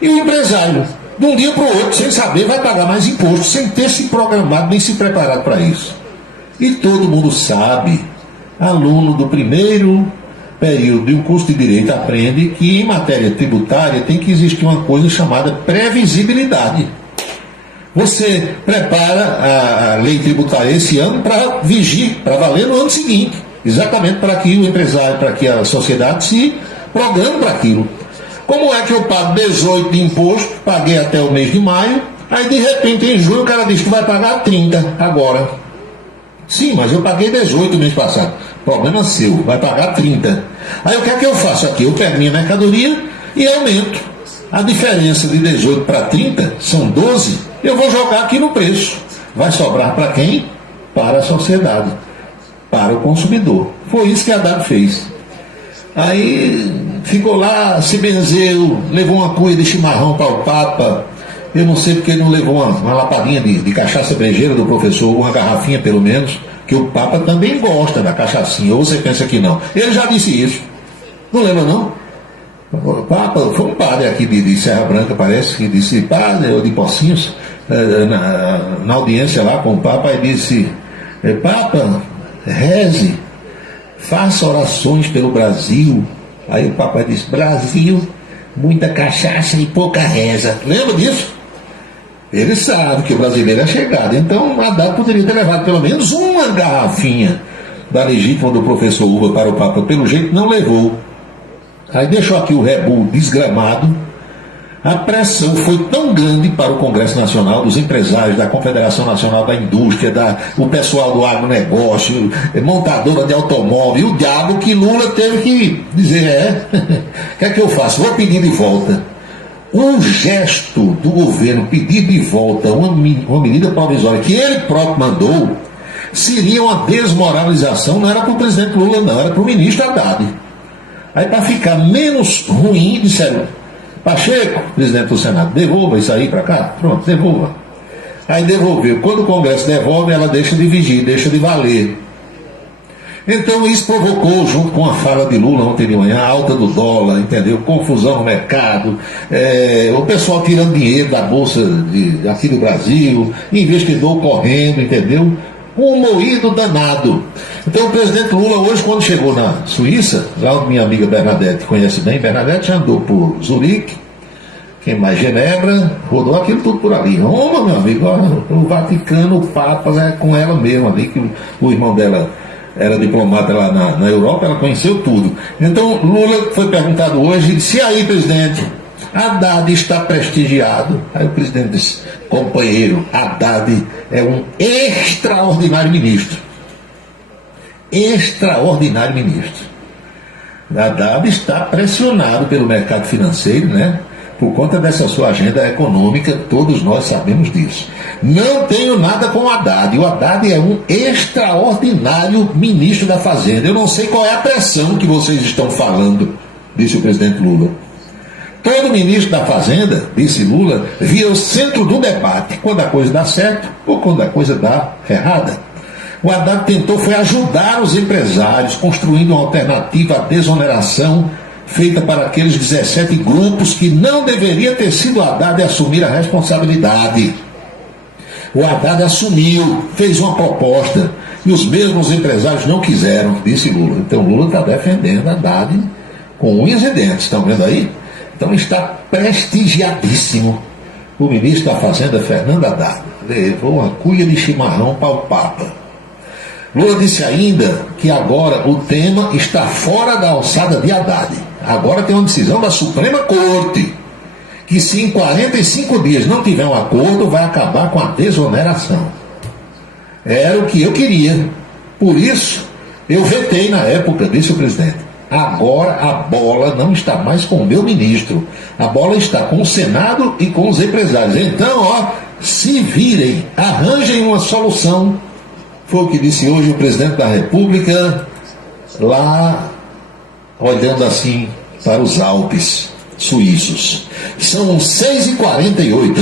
E o empresário, de um dia para o outro, sem saber, vai pagar mais imposto, sem ter se programado nem se preparado para isso. E todo mundo sabe, aluno do primeiro período de um curso de Direito aprende que em matéria tributária tem que existir uma coisa chamada previsibilidade. Você prepara a lei tributária esse ano para vigir, para valer no ano seguinte, exatamente para que o empresário, para que a sociedade se programe para aquilo. Como é que eu pago 18 de imposto, paguei até o mês de maio, aí de repente em junho o cara diz que vai pagar 30 agora. Sim, mas eu paguei 18 no mês passado. Problema seu, vai pagar 30. Aí o que é que eu faço aqui? Eu pego minha mercadoria e aumento. A diferença de 18 para 30 são 12, eu vou jogar aqui no preço. Vai sobrar para quem? Para a sociedade, para o consumidor. Foi isso que a Haddad fez. Aí ficou lá, se benzeu, levou uma cuia de chimarrão para o Papa. Eu não sei porque ele não levou uma lapadinha de cachaça brejeira do professor, uma garrafinha pelo menos, que o Papa também gosta da cachaçinha, ou você pensa que não? Ele já disse isso. Não lembra não? O Papa, foi um padre aqui de Serra Branca, parece, que disse, padre, ou de Pocinhos, na audiência lá com o Papa, e disse, Papa, reze, faça orações pelo Brasil. Aí o Papa disse, Brasil, muita cachaça e pouca reza. Lembra disso? Ele sabe que o brasileiro é chegado. Então, Haddad poderia ter levado pelo menos uma garrafinha da legítima do professor Uva para o Papa. Pelo jeito, não levou. Aí deixou aqui o rebu desgramado. A pressão foi tão grande para o Congresso Nacional, dos empresários, da Confederação Nacional da Indústria, o pessoal do agronegócio, montadora de automóvel, e o diabo, que Lula teve que dizer, o que é que eu faço? Vou pedir de volta. Um gesto do governo pedir de volta uma medida provisória que ele próprio mandou, seria uma desmoralização, não era para o presidente Lula não, era para o ministro Haddad. Aí para ficar menos ruim, disseram, Pacheco, presidente do Senado, devolva isso aí para cá, pronto, devolva. Aí devolveu. Quando o Congresso devolve, ela deixa de vigir, deixa de valer. Então isso provocou, junto com a fala de Lula ontem de manhã, a alta do dólar, entendeu? Confusão no mercado, o pessoal tirando dinheiro da bolsa aqui do Brasil, investidor correndo, entendeu? Um moído danado. Então o presidente Lula hoje, quando chegou na Suíça, lá onde minha amiga Bernadette conhece bem, Bernadette já andou por Zurique, quem mais, Genebra, rodou aquilo tudo por ali. Roma, meu amigo, o Vaticano, o Papa, é com ela mesmo ali, que o irmão dela era diplomata lá na Europa, ela conheceu tudo. Então Lula foi perguntado hoje, se aí, presidente, Haddad está prestigiado. Aí o presidente disse, companheiro, Haddad é um extraordinário ministro. Extraordinário ministro. Haddad está pressionado pelo mercado financeiro, né? por conta dessa sua agenda econômica, todos nós sabemos disso. Não tenho nada com o Haddad. O Haddad é um extraordinário ministro da Fazenda. Eu não sei qual é a pressão que vocês estão falando, disse o presidente Lula. Todo ministro da Fazenda, disse Lula, vira o centro do debate, quando a coisa dá certo ou quando a coisa dá errada. O Haddad tentou foi ajudar os empresários, construindo uma alternativa à desoneração feita para aqueles 17 grupos que não deveria ter sido o Haddad a assumir a responsabilidade. O Haddad assumiu, fez uma proposta, e os mesmos empresários não quiseram, disse Lula. Então Lula está defendendo Haddad com unhas e dentes, estão vendo aí? Então está prestigiadíssimo o ministro da Fazenda, Fernando Haddad. Levou uma cuia de chimarrão para o Papa. Lula disse ainda que agora o tema está fora da alçada de Haddad. Agora tem uma decisão da Suprema Corte, que se em 45 dias não tiver um acordo, vai acabar com a desoneração. Era o que eu queria. Por isso, eu vetei na época, disse o presidente. Agora a bola não está mais com o meu ministro. A bola está com o Senado e com os empresários. Então, se virem, arranjem uma solução. Foi o que disse hoje o presidente da República, lá olhando assim para os Alpes suíços. São 6h48.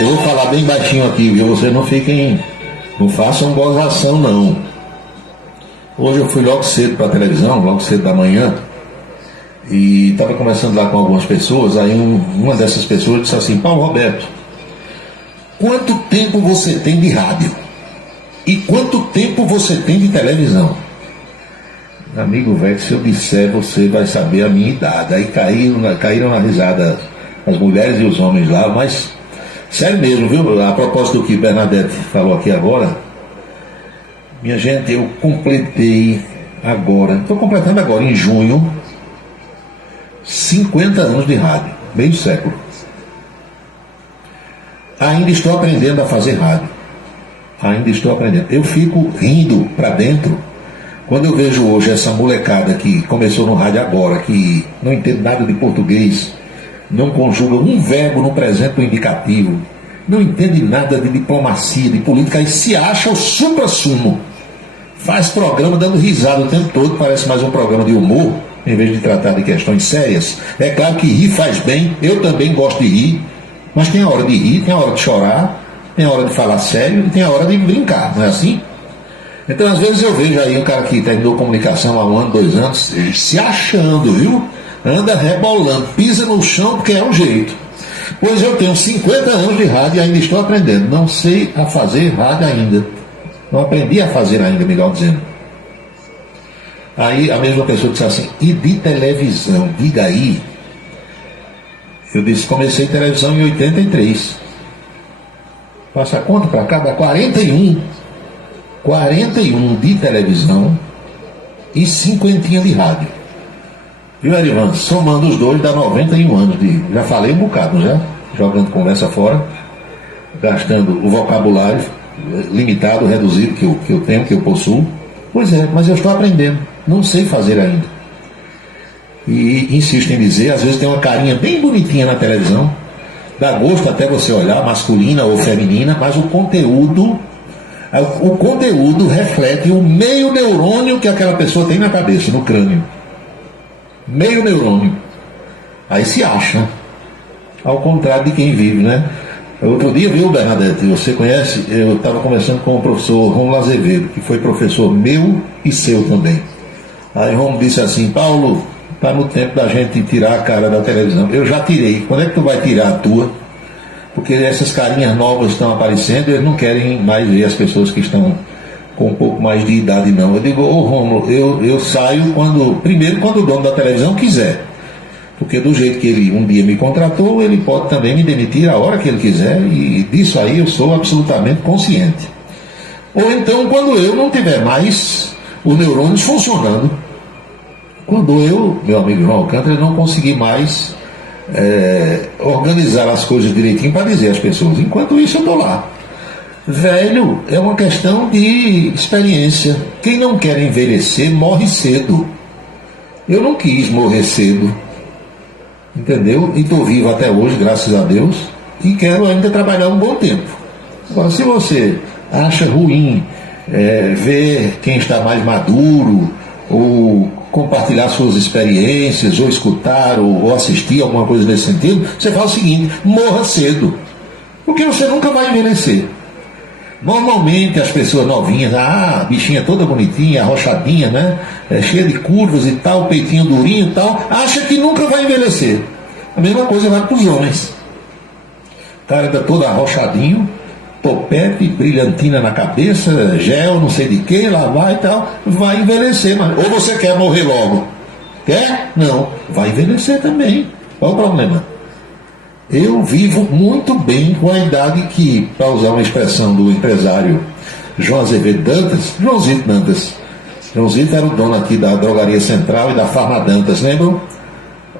Eu vou falar bem baixinho aqui, viu? Vocês não fiquem, não façam gozação não. Hoje eu fui logo cedo para a televisão, logo cedo da manhã, e estava conversando lá com algumas pessoas. Aí uma dessas pessoas disse assim: Paulo Roberto, quanto tempo você tem de rádio? E quanto tempo você tem de televisão? Amigo velho, se eu disser, você vai saber a minha idade. Aí caíram na risada as mulheres e os homens lá, mas sério mesmo, viu? A propósito do que Bernadette falou aqui agora, minha gente, eu completei agora, estou completando agora em junho, 50 anos de rádio, meio século. Ainda estou aprendendo a fazer rádio. Ainda estou aprendendo. Eu fico rindo para dentro quando eu vejo hoje essa molecada que começou no rádio agora, que não entende nada de português, não conjuga um verbo no presente do indicativo, não entende nada de diplomacia, de política, e se acha o supra-sumo. Faz programa dando risada o tempo todo, parece mais um programa de humor, em vez de tratar de questões sérias. É claro que rir faz bem, eu também gosto de rir, mas tem a hora de rir, tem a hora de chorar, tem a hora de falar sério e tem a hora de brincar, não é assim? Então às vezes eu vejo aí um cara que terminou comunicação há 1 ano, 2 anos, se achando, viu? Anda rebolando, pisa no chão porque é um jeito. Pois eu tenho 50 anos de rádio e ainda estou aprendendo, não sei a fazer rádio ainda. Não aprendi a fazer ainda, melhor dizendo. Aí a mesma pessoa disse assim: e de televisão, diga aí. Eu disse: comecei televisão em 83. Passa a conta para cá, dá 41 de televisão e 50 de rádio. Viu, Erivan? Somando os dois dá 91 anos de... Já falei um bocado, já, jogando conversa fora, gastando o vocabulário limitado, reduzido que eu tenho, que eu possuo. Pois é, mas eu estou aprendendo, não sei fazer ainda. E insisto em dizer, às vezes tem uma carinha bem bonitinha na televisão, dá gosto até você olhar, masculina ou feminina, mas o conteúdo reflete o meio neurônio que aquela pessoa tem na cabeça, no crânio. Meio neurônio. Aí se acha, ao contrário de quem vive, né? Outro dia, viu, Bernadette, você conhece, eu estava conversando com o professor Romulo Azevedo, que foi professor meu e seu também. Aí Romulo disse assim: Paulo, está no tempo da gente tirar a cara da televisão. Eu já tirei, quando é que tu vai tirar a tua? Porque essas carinhas novas estão aparecendo e eles não querem mais ver as pessoas que estão com um pouco mais de idade, não. Eu digo: ô Romulo, eu saio primeiro quando o dono da televisão quiser. Porque do jeito que ele um dia me contratou, ele pode também me demitir a hora que ele quiser, e disso aí eu sou absolutamente consciente. Ou então quando eu não tiver mais os neurônios funcionando, quando eu, meu amigo João Alcântara, não conseguir mais organizar as coisas direitinho para dizer às pessoas. Enquanto isso eu estou lá. Velho é uma questão de experiência. Quem não quer envelhecer morre cedo. Eu não quis morrer cedo, entendeu? E estou vivo até hoje, graças a Deus, e quero ainda trabalhar um bom tempo. Agora, se você acha ruim ver quem está mais maduro, ou compartilhar suas experiências, ou escutar, ou assistir alguma coisa nesse sentido, você fala o seguinte: morra cedo, porque você nunca vai envelhecer. Normalmente as pessoas novinhas, a bichinha toda bonitinha, arrochadinha, né? Cheia de curvas e tal, peitinho durinho e tal, acha que nunca vai envelhecer. A mesma coisa vai para os homens. O cara ainda todo arrochadinho, topete, brilhantina na cabeça, gel, não sei de que, lá vai e tal, vai envelhecer. Mas ou você quer morrer logo? Quer? Não. Vai envelhecer também. Qual o problema? Eu vivo muito bem com a idade que, para usar uma expressão do empresário João Azevedo Dantas, Joãozito Dantas. Joãozito era o dono aqui da Drogaria Central e da Farma Dantas, lembram?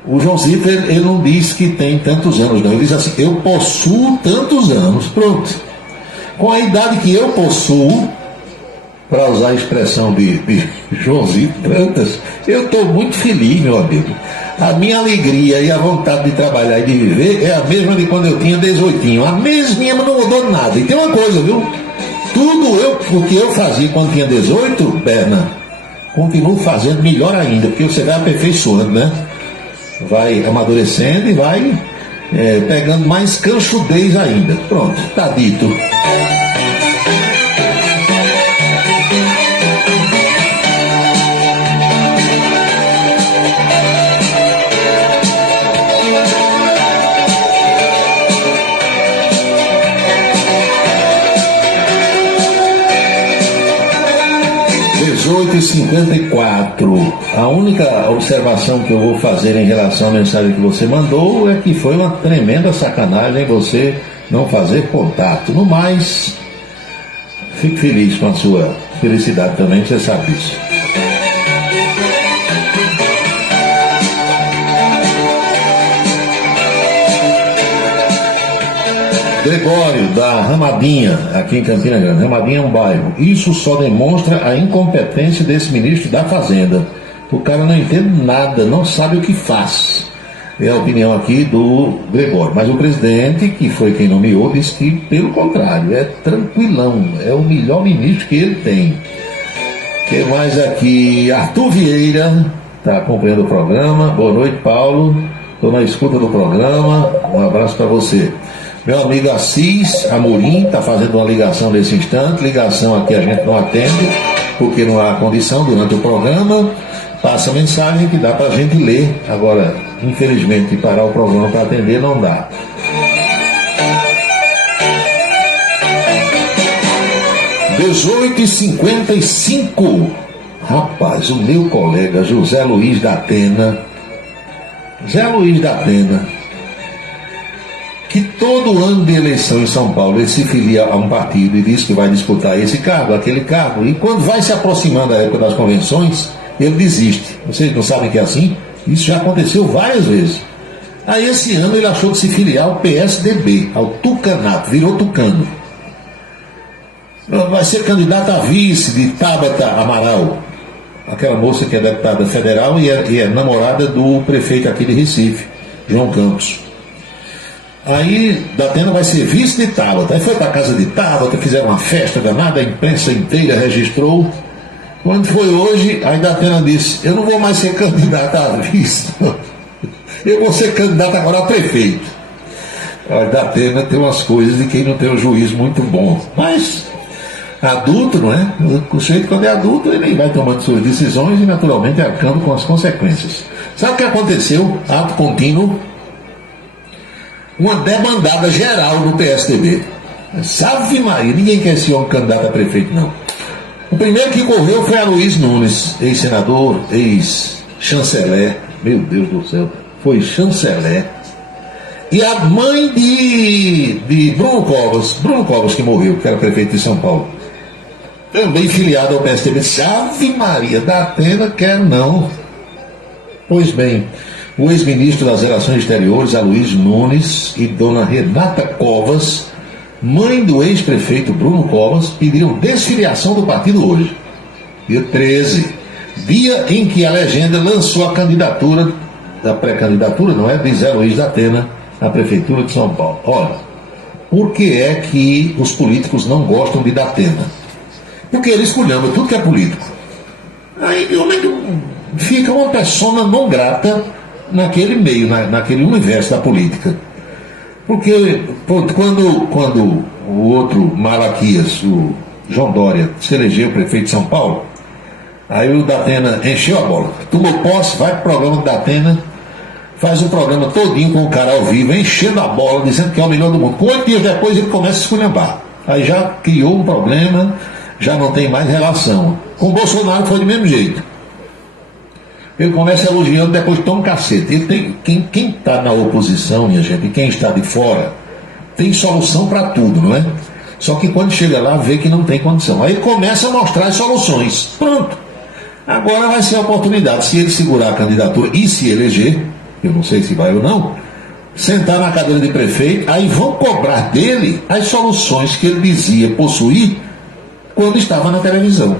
O Joãozito, ele não diz que tem tantos anos, não. Ele diz assim: eu possuo tantos anos. Pronto. Com a idade que eu possuo, para usar a expressão de Joãozito Dantas, eu estou muito feliz, meu amigo. A minha alegria e a vontade de trabalhar e de viver é a mesma de quando eu tinha 18. A mesminha, mas não mudou nada. E tem uma coisa, viu? O que eu fazia quando tinha 18, Berna, continuo fazendo melhor ainda, porque você vai aperfeiçoando, né? Vai amadurecendo e vai pegando mais canchudez ainda. Pronto, tá dito. 18h54. A única observação que eu vou fazer em relação à mensagem que você mandou é que foi uma tremenda sacanagem você não fazer contato. No mais, fico feliz com a sua felicidade também, você sabe disso. Gregório, da Ramadinha, aqui em Campina Grande. Ramadinha é um bairro. Isso só demonstra a incompetência desse ministro da Fazenda. O cara não entende nada, não sabe o que faz. É a opinião aqui do Gregório. Mas o presidente, que foi quem nomeou, disse que, pelo contrário, é tranquilão. É o melhor ministro que ele tem. O que mais aqui? Arthur Vieira está acompanhando o programa. Boa noite, Paulo. Estou na escuta do programa. Um abraço para você. Meu amigo Assis Amorim está fazendo uma ligação nesse instante. Ligação aqui a gente não atende, porque não há condição durante o programa. Passa a mensagem que dá para a gente ler. Agora, infelizmente, parar o programa para atender não dá. (18h55). Rapaz, o meu colega José Luiz da Atena, que todo ano de eleição em São Paulo ele se filia a um partido e diz que vai disputar esse cargo, aquele cargo, e quando vai se aproximando da época das convenções, ele desiste. Vocês não sabem que é assim? Isso já aconteceu várias vezes. Aí esse ano ele achou que se filiar ao PSDB, ao Tucanato, virou tucano. Vai ser candidato a vice de Tabata Amaral, aquela moça que é deputada federal e é namorada do prefeito aqui de Recife, João Campos. Aí Datena vai ser vice de Tabata. Aí foi para a casa de Tabata, fizeram uma festa danada, a imprensa inteira registrou. Quando foi hoje, aí Datena disse: eu não vou mais ser candidato a vice, eu vou ser candidato agora a prefeito. A Datena tem umas coisas de quem não tem um juízo muito bom, mas adulto, não é? O sujeito, quando é adulto, ele vai tomando suas decisões e naturalmente arcando com as consequências. Sabe o que aconteceu? Ato contínuo, uma debandada geral no PSDB. Salve Maria, ninguém quer ser um candidato a prefeito, não. O primeiro que correu foi a Luiz Nunes, ex-senador, ex-chanceler. Meu Deus do céu, foi chanceler. E a mãe de Bruno Covas que morreu, que era prefeito de São Paulo, também filiado ao PSDB. Salve Maria, da Atena quer não. Pois bem, o ex-ministro das Relações Exteriores, Aloysio Nunes, e dona Renata Covas, mãe do ex-prefeito Bruno Covas, pediram desfiliação do partido hoje, dia 13, dia em que a legenda lançou a candidatura, da pré-candidatura, não é, de Zé Luiz da Atena à Prefeitura de São Paulo. Olha, por que é que os políticos não gostam de Datena? Porque ele escolhendo tudo que é político. Aí fica uma persona não grata naquele meio, naquele universo da política. Porque quando o outro Malaquias, o João Dória, se elegeu prefeito de São Paulo, aí o Datena encheu a bola, tomou posse, vai pro programa do Datena, faz o programa todinho com o cara ao vivo, enchendo a bola, dizendo que é o melhor do mundo. 8 dias depois ele começa a esculhambar. Aí já criou um problema, já não tem mais relação. Com o Bolsonaro foi do mesmo jeito. Ele começa elogiando, depois toma um cacete. Ele tem, quem está na oposição, minha gente, e quem está de fora, tem solução para tudo, não é? Só que quando chega lá, vê que não tem condição. Aí ele começa a mostrar as soluções. Pronto. Agora vai ser a oportunidade, se ele segurar a candidatura e se eleger, eu não sei se vai ou não, sentar na cadeira de prefeito, aí vão cobrar dele as soluções que ele dizia possuir quando estava na televisão.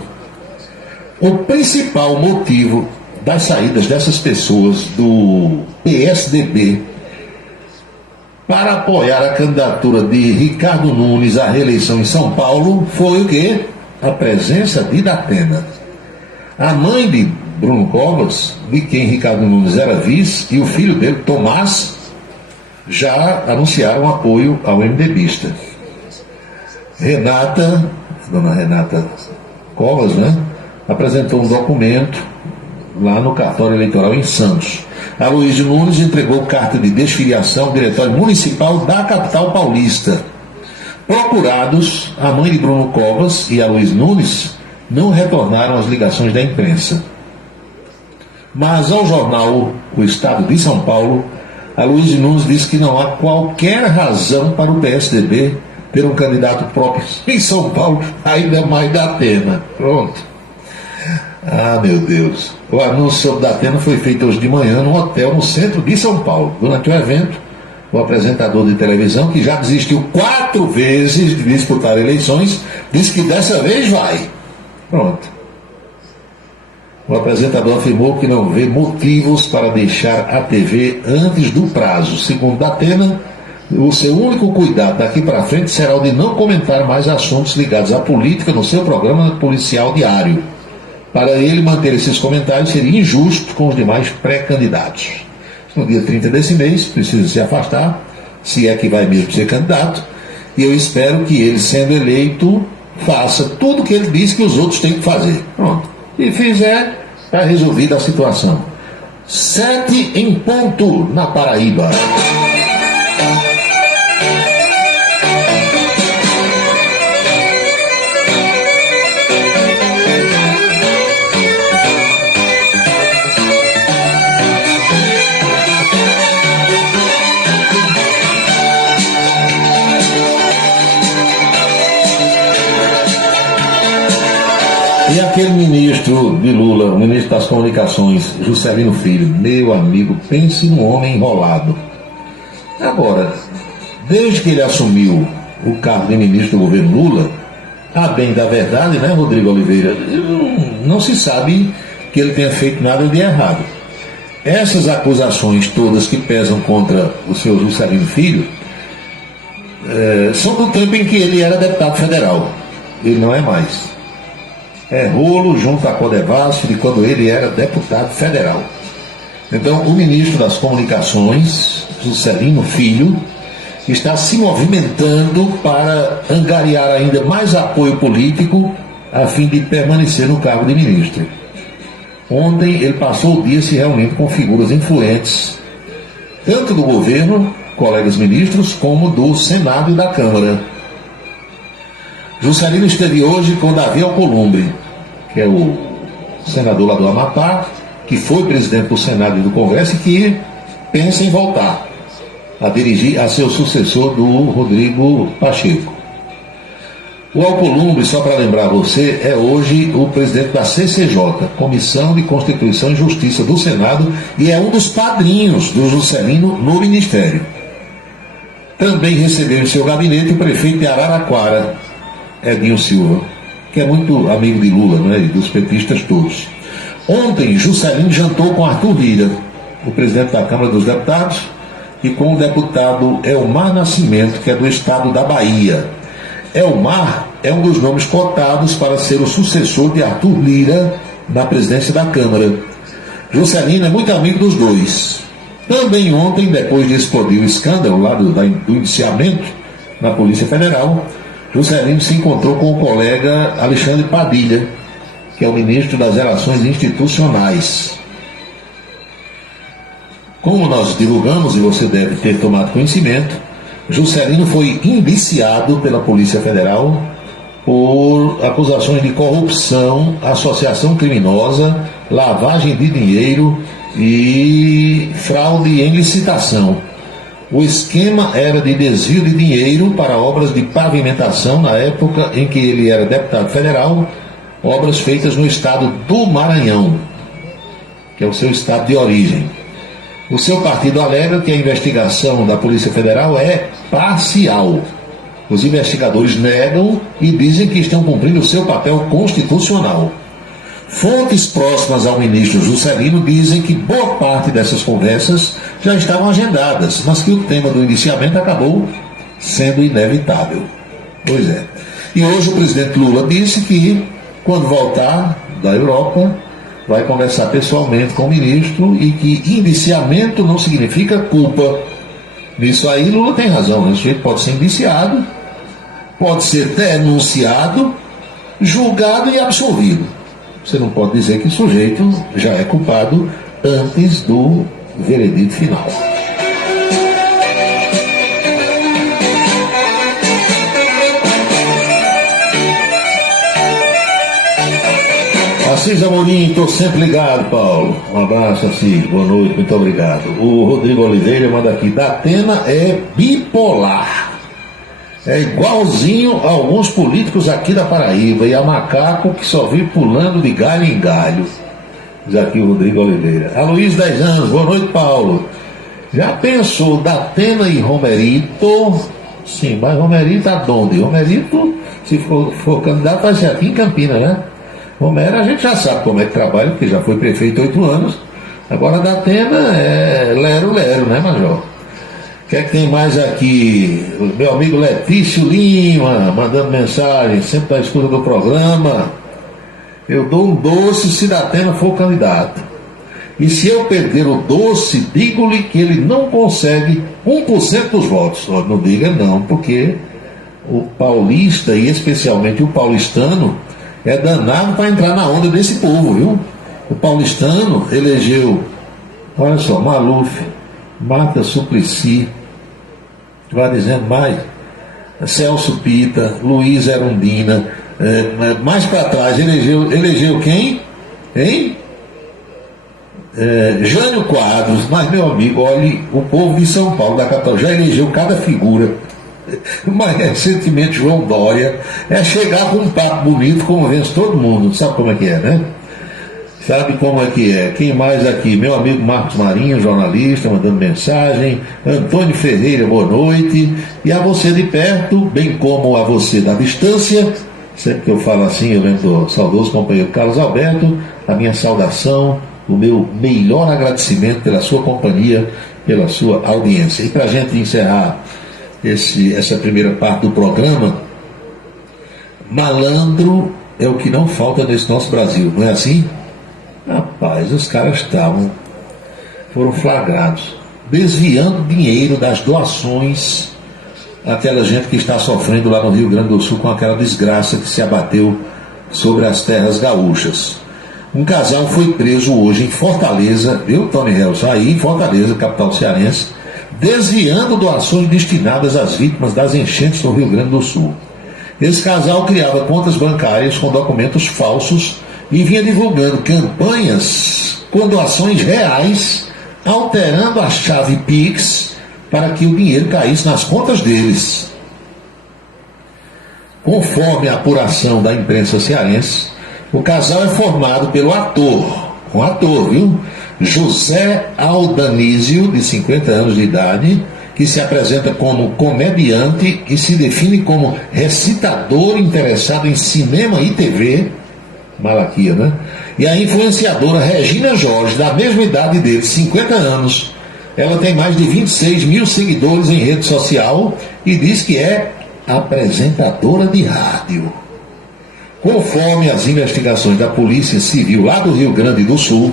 O principal motivo das saídas dessas pessoas do PSDB para apoiar a candidatura de Ricardo Nunes à reeleição em São Paulo foi o quê? A presença de Datena. A mãe de Bruno Covas, de quem Ricardo Nunes era vice, e o filho dele, Tomás, já anunciaram apoio ao MDBista. Dona Renata Covas, né, apresentou um documento lá no cartório eleitoral em Santos. Aloysio Nunes entregou carta de desfiliação ao diretório municipal da capital paulista. Procurados, a mãe de Bruno Covas e Aloysio Nunes não retornaram às ligações da imprensa. Mas ao jornal O Estado de São Paulo, Aloysio Nunes disse que não há qualquer razão para o PSDB ter um candidato próprio em São Paulo, ainda mais Datena. Pronto. Ah, meu Deus. O anúncio sobre Datena foi feito hoje de manhã num hotel no centro de São Paulo. Durante o evento, o apresentador de televisão, que já desistiu 4 vezes de disputar eleições, disse que dessa vez vai. Pronto. O apresentador afirmou que não vê motivos para deixar a TV antes do prazo. Segundo Datena, o seu único cuidado daqui para frente será o de não comentar mais assuntos ligados à política no seu programa policial diário. Para ele, manter esses comentários seria injusto com os demais pré-candidatos. No dia 30 desse mês, precisa se afastar, se é que vai mesmo ser candidato, e eu espero que ele, sendo eleito, faça tudo o que ele disse que os outros têm que fazer. Pronto. Se fizer, está resolvida a situação. 7 em ponto na Paraíba. E aquele ministro de Lula, o ministro das Comunicações, Juscelino Filho, meu amigo, pense num homem enrolado. Agora, desde que ele assumiu o cargo de ministro do governo Lula, a bem da verdade, né, Rodrigo Oliveira, não se sabe que ele tenha feito nada de errado. Essas acusações todas que pesam contra o seu Juscelino Filho são do tempo em que ele era deputado federal. Ele não é mais. É rolo junto à Codevasf de quando ele era deputado federal. Então, o ministro das Comunicações, Juscelino Filho, está se movimentando para angariar ainda mais apoio político a fim de permanecer no cargo de ministro. Ontem ele passou o dia se reunindo com figuras influentes, tanto do governo, colegas ministros, como do Senado e da Câmara. Juscelino esteve hoje com Davi Alcolumbre, que é o senador lá do Amapá, que foi presidente do Senado e do Congresso e que pensa em voltar a dirigir a seu sucessor do Rodrigo Pacheco. O Alcolumbre, só para lembrar você, é hoje o presidente da CCJ, Comissão de Constituição e Justiça do Senado, e é um dos padrinhos do Juscelino no Ministério. Também recebeu em seu gabinete o prefeito de Araraquara, Edinho Silva, que é muito amigo de Lula, né, e dos petistas todos. Ontem, Juscelino jantou com Arthur Lira, o presidente da Câmara dos Deputados, e com o deputado Elmar Nascimento, que é do estado da Bahia. Elmar é um dos nomes cotados para ser o sucessor de Arthur Lira na presidência da Câmara. Juscelino é muito amigo dos dois. Também ontem, depois de explodir o escândalo lá do indiciamento na Polícia Federal, Juscelino se encontrou com o colega Alexandre Padilha, que é o ministro das Relações Institucionais. Como nós divulgamos, e você deve ter tomado conhecimento, Juscelino foi indiciado pela Polícia Federal por acusações de corrupção, associação criminosa, lavagem de dinheiro e fraude em licitação. O esquema era de desvio de dinheiro para obras de pavimentação na época em que ele era deputado federal, obras feitas no estado do Maranhão, que é o seu estado de origem. O seu partido alega que a investigação da Polícia Federal é parcial. Os investigadores negam e dizem que estão cumprindo o seu papel constitucional. Fontes próximas ao ministro Juscelino dizem que boa parte dessas conversas já estavam agendadas, mas que o tema do indiciamento acabou sendo inevitável. Pois é. E hoje o presidente Lula disse que, quando voltar da Europa, vai conversar pessoalmente com o ministro e que indiciamento não significa culpa. Nisso aí Lula tem razão, né? O sujeito pode ser indiciado, pode ser denunciado, julgado e absolvido. Você não pode dizer que o sujeito já é culpado antes do veredito final. Assis Amorim, estou sempre ligado, Paulo. Um abraço, Assis. Boa noite, muito obrigado. O Rodrigo Oliveira manda aqui: Datena é bipolar. É igualzinho a alguns políticos aqui da Paraíba e a macaco que só vive pulando de galho em galho. Diz aqui o Rodrigo Oliveira. A Luiz 10 anos, boa noite, Paulo. Já pensou Datena e Romerito? Sim, mas Romerito aonde? Romerito, se for candidato, vai ser aqui em Campinas, né? Romero a gente já sabe como é que trabalha, porque já foi prefeito 8 anos. Agora Datena é lero-lero, né, Major? O que é que tem mais aqui? O meu amigo Letício Lima, mandando mensagem, sempre na escuta do programa. Eu dou um doce se Datena for candidato. E se eu perder o doce, digo-lhe que ele não consegue 1% dos votos. Não diga não, porque o paulista, e especialmente o paulistano, é danado para entrar na onda desse povo, viu? O paulistano elegeu, olha só, Maluf, Marta Suplicy, vai dizendo mais, Celso Pita, Luiz Erundina, mais para trás elegeu quem? Hein? Jânio Quadros, mas meu amigo, olhe, o povo de São Paulo, da capital, já elegeu cada figura. Mas recentemente João Dória é chegar com um papo bonito, convence todo mundo, sabe como é que é, né? Sabe como é que é? Quem mais aqui? Meu amigo Marcos Marinho, jornalista, mandando mensagem. Antônio Ferreira, boa noite. E a você de perto, bem como a você da distância. Sempre que eu falo assim, eu lembro do saudoso companheiro Carlos Alberto. A minha saudação, o meu melhor agradecimento pela sua companhia, pela sua audiência. E para a gente encerrar essa primeira parte do programa, malandro é o que não falta nesse nosso Brasil, não é assim? Rapaz, os caras foram flagrados desviando dinheiro das doações àquela gente que está sofrendo lá no Rio Grande do Sul com aquela desgraça que se abateu sobre as terras gaúchas. Um casal foi preso hoje em Fortaleza, viu, Tony Helson? Aí em Fortaleza, capital cearense, desviando doações destinadas às vítimas das enchentes no Rio Grande do Sul. Esse casal criava contas bancárias com documentos falsos e vinha divulgando campanhas com doações reais, alterando a chave Pix para que o dinheiro caísse nas contas deles. Conforme a apuração da imprensa cearense, o casal é formado pelo ator, viu? José Aldanísio, de 50 anos de idade, que se apresenta como comediante e se define como recitador interessado em cinema e TV, Malaquia, né? E a influenciadora Regina Jorge, da mesma idade dele, 50 anos, ela tem mais de 26 mil seguidores em rede social e diz que é apresentadora de rádio. Conforme as investigações da Polícia Civil lá do Rio Grande do Sul,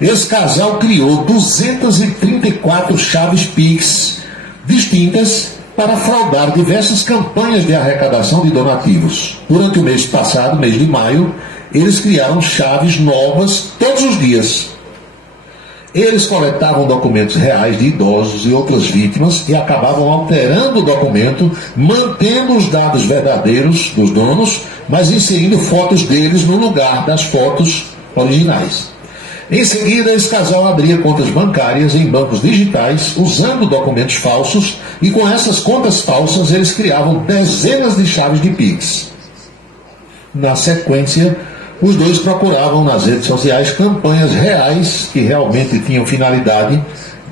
esse casal criou 234 chaves Pix distintas para fraudar diversas campanhas de arrecadação de donativos. Durante o mês passado, mês de maio, eles criaram chaves novas todos os dias. Eles coletavam documentos reais de idosos e outras vítimas e acabavam alterando o documento, mantendo os dados verdadeiros dos donos, mas inserindo fotos deles no lugar das fotos originais. Em seguida, esse casal abria contas bancárias em bancos digitais, usando documentos falsos, e com essas contas falsas eles criavam dezenas de chaves de Pix. Na sequência, os dois procuravam nas redes sociais campanhas reais que realmente tinham finalidade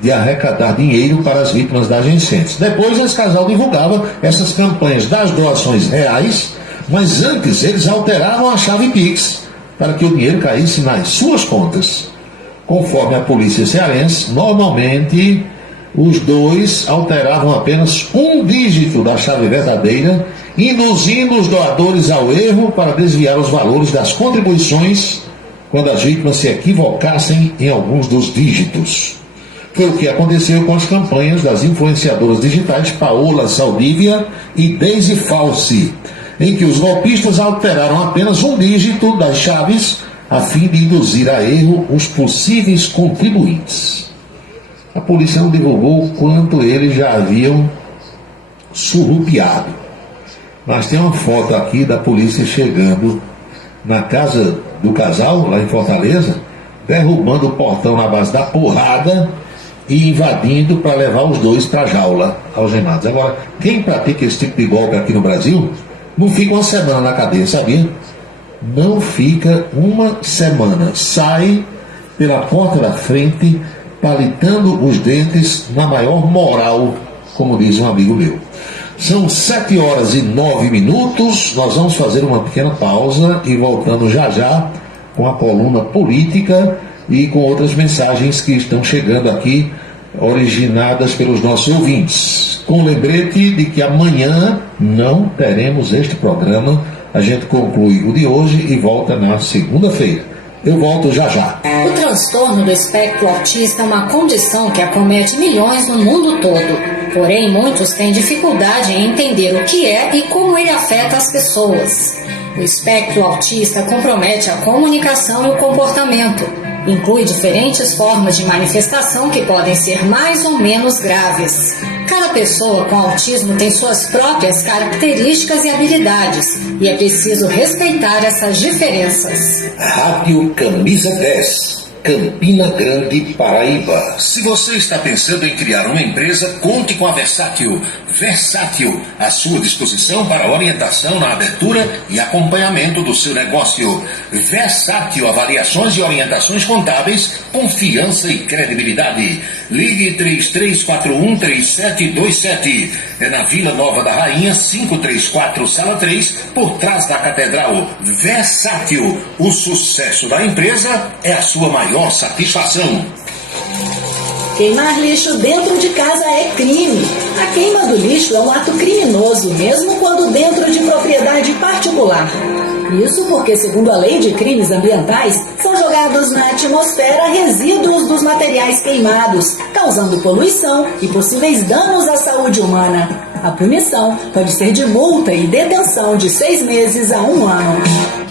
de arrecadar dinheiro para as vítimas das enchentes. Depois, esse casal divulgava essas campanhas das doações reais, mas antes eles alteravam a chave Pix para que o dinheiro caísse nas suas contas. Conforme a polícia cearense, normalmente os dois alteravam apenas um dígito da chave verdadeira, induzindo os doadores ao erro para desviar os valores das contribuições quando as vítimas se equivocassem em alguns dos dígitos. Foi o que aconteceu com as campanhas das influenciadoras digitais Paola Saldívia e Daisy Falsi, em que os golpistas alteraram apenas um dígito das chaves a fim de induzir a erro os possíveis contribuintes. A polícia não divulgou o quanto eles já haviam surrupiado, mas tem uma foto aqui da polícia chegando na casa do casal, lá em Fortaleza, derrubando o portão na base da porrada e invadindo para levar os dois para a jaula, algemados. Agora, quem pratica esse tipo de golpe aqui no Brasil não fica uma semana na cadeia, sabia? Não fica uma semana. Sai pela porta da frente, palitando os dentes na maior moral, como diz um amigo meu. São 7h09. Nós vamos fazer uma pequena pausa e voltando já já com a coluna política e com outras mensagens que estão chegando aqui, originadas pelos nossos ouvintes. Com o lembrete de que amanhã não teremos este programa. A gente conclui o de hoje e volta na segunda-feira. Eu volto já já. O transtorno do espectro autista é uma condição que acomete milhões no mundo todo. Porém, muitos têm dificuldade em entender o que é e como ele afeta as pessoas. O espectro autista compromete a comunicação e o comportamento. Inclui diferentes formas de manifestação que podem ser mais ou menos graves. Cada pessoa com autismo tem suas próprias características e habilidades, e é preciso respeitar essas diferenças. Rádio Camisa 10, Campina Grande, Paraíba. Se você está pensando em criar uma empresa, conte com a Versátil. Versátil, à sua disposição para orientação na abertura e acompanhamento do seu negócio. Versátil, avaliações e orientações contábeis, confiança e credibilidade. Ligue 33413727. É na Vila Nova da Rainha, 534, Sala 3, por trás da Catedral. Versátil, o sucesso da empresa é a sua maior satisfação. Queimar lixo dentro de casa é crime. A queima do lixo é um ato criminoso, mesmo quando dentro de propriedade particular. Isso porque, segundo a Lei de Crimes Ambientais, são jogados na atmosfera resíduos dos materiais queimados, causando poluição e possíveis danos à saúde humana. A punição pode ser de multa e detenção de 6 meses a 1 ano.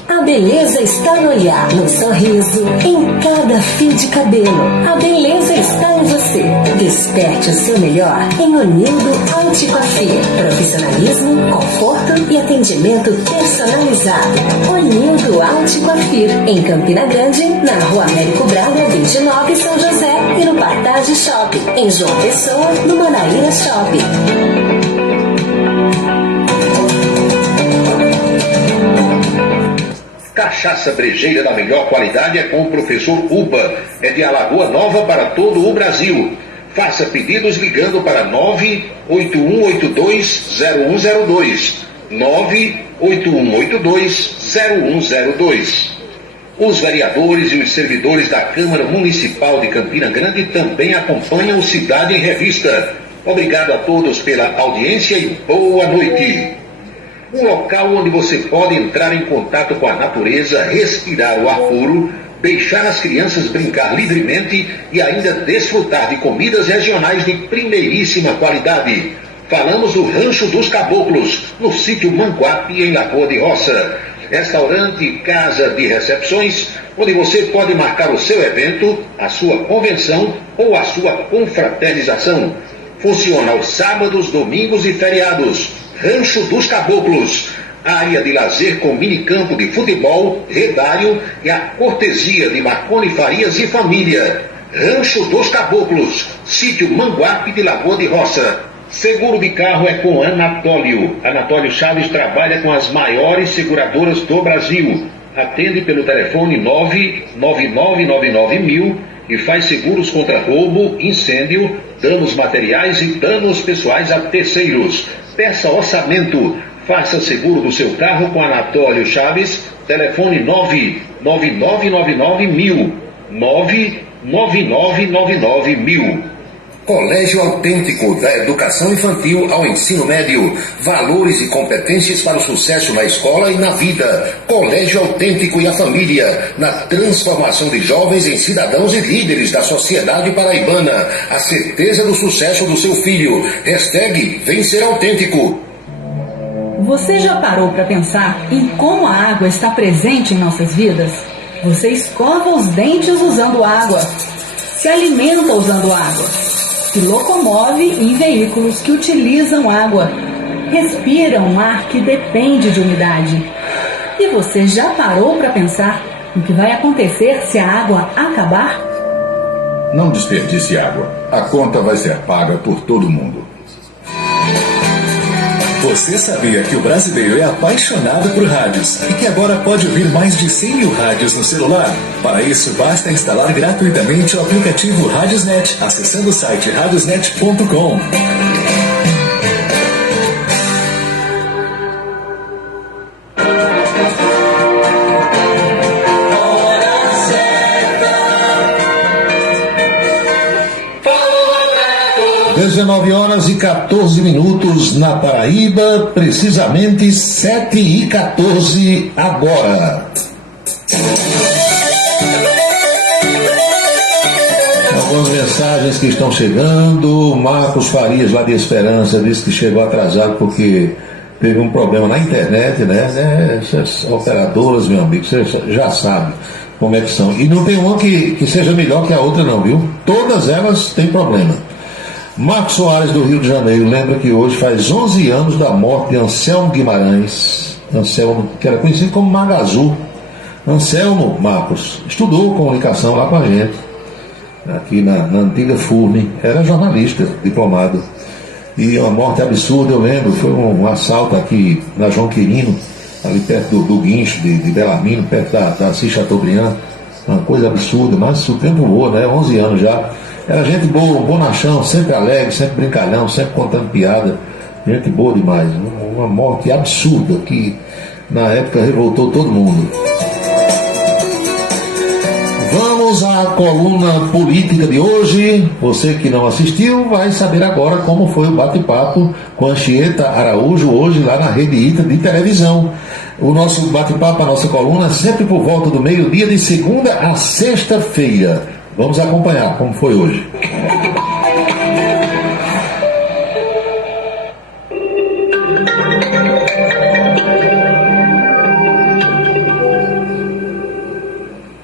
A beleza está no olhar, no sorriso, em cada fio de cabelo. A beleza está em você. Desperte o seu melhor em Onildo Anticoiffure. Profissionalismo, conforto e atendimento personalizado. Onildo Anticoiffure, em Campina Grande, na Rua Américo Braga, 29, São José, e no Partage Shopping, em João Pessoa, no Manaíra Shopping. Cachaça brejeira da melhor qualidade é com o professor Uba. É de Alagoa Nova para todo o Brasil. Faça pedidos ligando para 981820102. 981820102. Os vereadores e os servidores da Câmara Municipal de Campina Grande também acompanham o Cidade em Revista. Obrigado a todos pela audiência e boa noite. Um local onde você pode entrar em contato com a natureza, respirar o ar puro, deixar as crianças brincar livremente e ainda desfrutar de comidas regionais de primeiríssima qualidade. Falamos do Rancho dos Caboclos, no sítio Manguape, em Lagoa de Roça. Restaurante e casa de recepções, onde você pode marcar o seu evento, a sua convenção ou a sua confraternização. Funciona aos sábados, domingos e feriados. Rancho dos Caboclos, área de lazer com minicampo de futebol, redário e a cortesia de Marconi Farias e família. Rancho dos Caboclos, sítio Manguape de Lagoa de Roça. Seguro de carro é com Anatólio. Anatólio Chaves trabalha com as maiores seguradoras do Brasil. Atende pelo telefone 99999 e faz seguros contra roubo, incêndio, danos materiais e danos pessoais a terceiros. Peça orçamento. Faça seguro do seu carro com Anatólio Chaves. Telefone 99999 99999 Colégio Autêntico, da educação infantil ao ensino médio. Valores e competências para o sucesso na escola e na vida. Colégio Autêntico e a família, na transformação de jovens em cidadãos e líderes da sociedade paraibana. A certeza do sucesso do seu filho. Hashtag Vem Ser Autêntico. Você já parou para pensar em como a água está presente em nossas vidas? Você escova os dentes usando água, se alimenta usando água, se locomove em veículos que utilizam água, respira um ar que depende de umidade. E você já parou para pensar no que vai acontecer se a água acabar? Não desperdice água. A conta vai ser paga por todo mundo. Você sabia que o brasileiro é apaixonado por rádios e que agora pode ouvir mais de 100 mil rádios no celular? Para isso, basta instalar gratuitamente o aplicativo Radiosnet, acessando o site radiosnet.com. 19 horas e 14 minutos na Paraíba, precisamente 7h14 agora. Algumas mensagens que estão chegando. Marcos Farias, lá de Esperança, disse que chegou atrasado porque teve um problema na internet, né? Essas operadoras, meu amigo, você já sabe como é que são. E não tem uma que seja melhor que a outra não, viu? Todas elas têm problema. Marcos Soares, do Rio de Janeiro, lembra que hoje faz 11 anos da morte de Anselmo Guimarães. Anselmo, que era conhecido como Magazu. Anselmo, Marcos, estudou comunicação lá com a gente, aqui na antiga FURN, era jornalista, diplomado. E uma morte absurda, eu lembro, foi um assalto aqui na João Quirino, ali perto do guincho de Belarmino, perto da Assis Chateaubriand. Uma coisa absurda, mas o tempo voa, né? 11 anos já. Era gente boa, um bonachão, sempre alegre, sempre brincalhão, sempre contando piada. Gente boa demais. Uma morte absurda que na época revoltou todo mundo. Vamos à coluna política de hoje. Você que não assistiu vai saber agora como foi o bate-papo com Anchieta Araújo hoje lá na Rede ITA de televisão. O nosso bate-papo, a nossa coluna, sempre por volta do meio-dia de segunda a sexta-feira. Vamos acompanhar como foi hoje.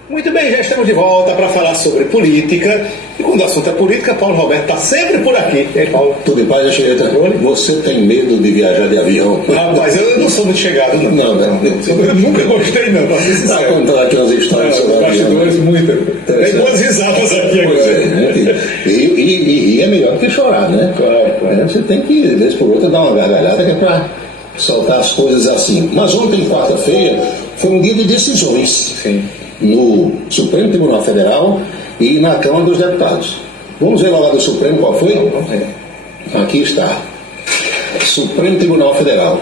Muito bem, já estamos de volta para falar sobre política. E quando o assunto é política, Paulo Roberto está sempre por aqui. E aí, Paulo? Tudo em paz, Anchieta? Você tem medo de viajar de avião? Rapaz, eu não sou muito chegado, não. Não. Eu nunca gostei, não. Está contando aqui umas histórias sobre bastidores, muita. Tem boas risadas aqui agora. E é melhor do que chorar, né? Claro. Você tem que, de vez por outra, dar uma gargalhada que é para soltar as coisas assim. Mas ontem, quarta-feira, foi um dia de decisões. Sim. No Supremo Tribunal Federal e na Câmara dos Deputados. Vamos ver lá do Supremo qual foi? Aqui está. Supremo Tribunal Federal.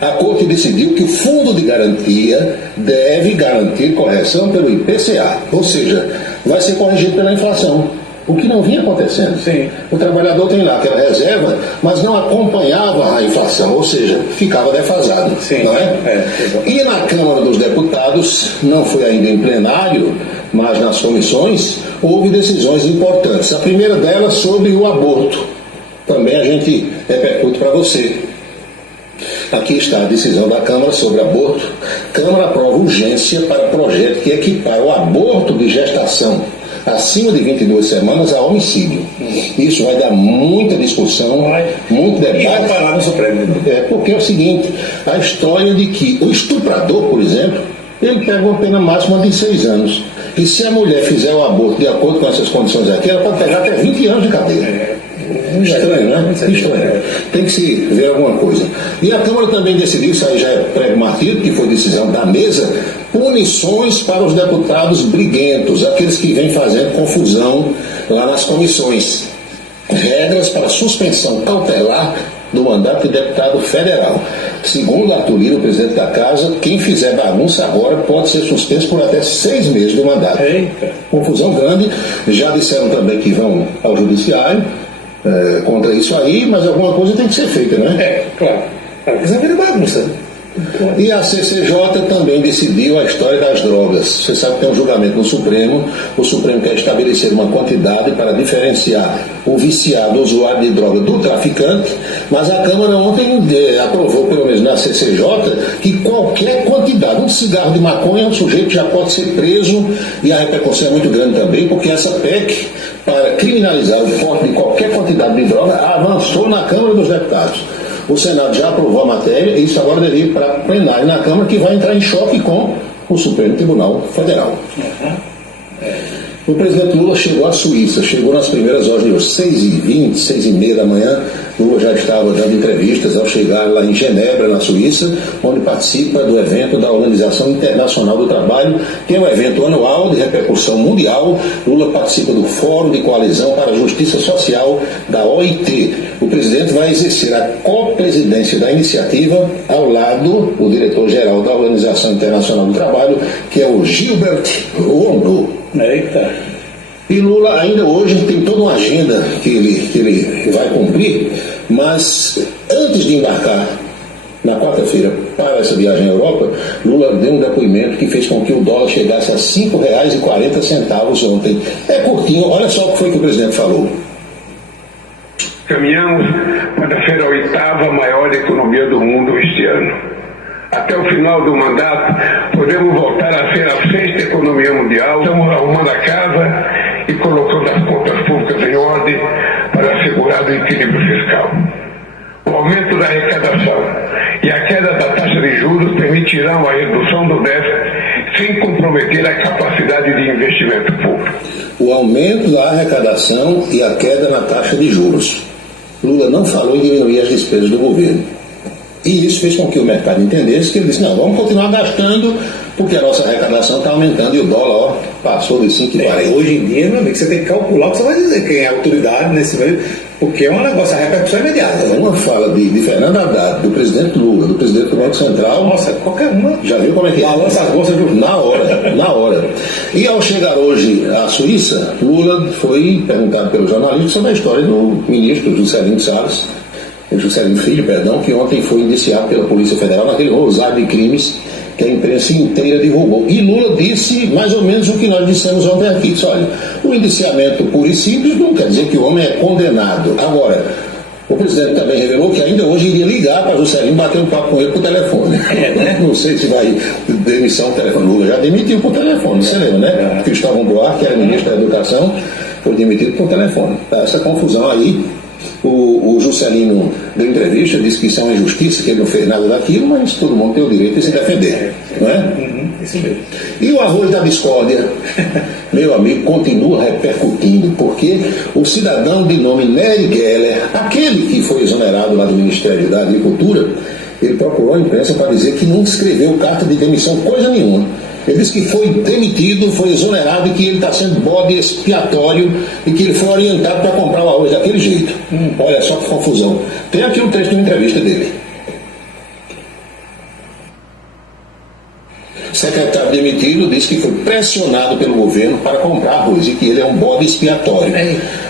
A Corte decidiu que o Fundo de Garantia deve garantir correção pelo IPCA, ou seja, vai ser corrigido pela inflação, o que não vinha acontecendo. Sim. O trabalhador tem lá aquela reserva, mas não acompanhava a inflação, ou seja, ficava defasado. Sim. Não é? E na Câmara dos Deputados, não foi ainda em plenário, mas nas comissões, houve decisões importantes. A primeira delas sobre o aborto. Também a gente repercute para você. Aqui está a decisão da Câmara sobre aborto. Câmara aprova urgência para projeto que equipara o aborto de gestação acima de 22 semanas a homicídio. Isso vai dar muita discussão, muito debate. E vai parar no Supremo. Porque é o seguinte, a história de que o estuprador, por exemplo, ele pega uma pena máxima de 6 anos. E se a mulher fizer o aborto de acordo com essas condições aqui, ela pode pegar até 20 anos de cadeia. Estranho, né? Estranho. Tem que se ver alguma coisa. E a Câmara também decidiu, isso aí já é pragmatismo, que foi decisão da mesa, punições para os deputados briguentos, aqueles que vêm fazendo confusão lá nas comissões. Regras para suspensão cautelar do mandato de deputado federal. Segundo Arthur Lira, o presidente da casa, quem fizer bagunça agora pode ser suspenso por até 6 meses do mandato. Eita. Confusão grande. Já disseram também que vão ao judiciário contra isso aí, mas alguma coisa tem que ser feita, né? Claro. Isso é uma bagunça. E a CCJ também decidiu a história das drogas. Você sabe que tem um julgamento no Supremo. O Supremo quer estabelecer uma quantidade para diferenciar o viciado, o usuário de droga, do traficante. Mas a Câmara ontem aprovou, pelo menos na CCJ, que qualquer quantidade, um cigarro de maconha, um sujeito já pode ser preso. E a repercussão é muito grande também, porque essa PEC, para criminalizar o porte de qualquer quantidade de droga, avançou na Câmara dos Deputados. O Senado já aprovou a matéria e isso agora deve ir para plenário na Câmara, que vai entrar em choque com o Supremo Tribunal Federal. O presidente Lula chegou à Suíça, chegou nas primeiras horas de hoje, 6h20, 6h30 da manhã. Lula já estava dando entrevistas ao chegar lá em Genebra, na Suíça, onde participa do evento da Organização Internacional do Trabalho, que é um evento anual de repercussão mundial. Lula participa do Fórum de Coalizão para a Justiça Social da OIT. O presidente vai exercer a co-presidência da iniciativa ao lado do diretor-geral da Organização Internacional do Trabalho, que é o Gilbert Rondo. Eita. E Lula ainda hoje tem toda uma agenda que ele vai cumprir, mas antes de embarcar na quarta-feira para essa viagem à Europa, Lula deu um depoimento que fez com que o dólar chegasse a R$ 5,40 ontem. É curtinho, olha só o que foi que o presidente falou. Caminhamos para ser a 8ª maior economia do mundo este ano. Até o final do mandato, podemos voltar a ser a 6ª economia mundial. Estamos arrumando a casa e colocando as contas públicas em ordem para assegurar o equilíbrio fiscal. O aumento da arrecadação e a queda da taxa de juros permitirão a redução do déficit sem comprometer a capacidade de investimento público. O aumento da arrecadação e a queda na taxa de juros. Lula não falou em diminuir as despesas do governo. E isso fez com que o mercado entendesse que ele disse, não, vamos continuar gastando porque a nossa arrecadação está aumentando e o dólar passou de 5,40. Hoje em dia, meu amigo, você tem que calcular o que você vai dizer, quem é a autoridade nesse meio, porque é um negócio, a repercussão é imediata. Uma fala de Fernando Haddad, do presidente Lula, do presidente do Banco Central. Nossa, qualquer uma. Já viu como é que é? Balança as bolsas do... Na hora. E ao chegar hoje à Suíça, Lula foi perguntado pelo jornalista sobre a história do ministro Juscelino Salles, Juscelino Filho, que ontem foi indiciado pela Polícia Federal naquele rosário de crimes que a imprensa inteira divulgou. E Lula disse mais ou menos o que nós dissemos ontem aqui. Disse, olha, o indiciamento puro e simples não quer dizer que o homem é condenado. Agora, o presidente também revelou que ainda hoje iria ligar para Juscelino bater um papo com ele por telefone. Não sei se vai demissão por telefone. Lula já demitiu por telefone, você lembra, né? Cristóvão Buarque, que era ministro da Educação, foi demitido por telefone. Tá essa confusão aí. O Juscelino deu entrevista, disse que isso é uma injustiça, que ele não fez nada daquilo, mas todo mundo tem o direito de se defender, não é? Isso mesmo. E o arroz da discórdia, meu amigo, continua repercutindo, porque o cidadão de nome Nery Geller, aquele que foi exonerado lá do Ministério da Agricultura, ele procurou a imprensa para dizer que não escreveu carta de demissão, coisa nenhuma. Ele disse que foi demitido, foi exonerado e que ele está sendo bode expiatório e que ele foi orientado para comprar o arroz daquele jeito. Olha só que confusão. Tem aqui um trecho de uma entrevista dele. O secretário demitido disse que foi pressionado pelo governo para comprar arroz e que ele é um bode expiatório.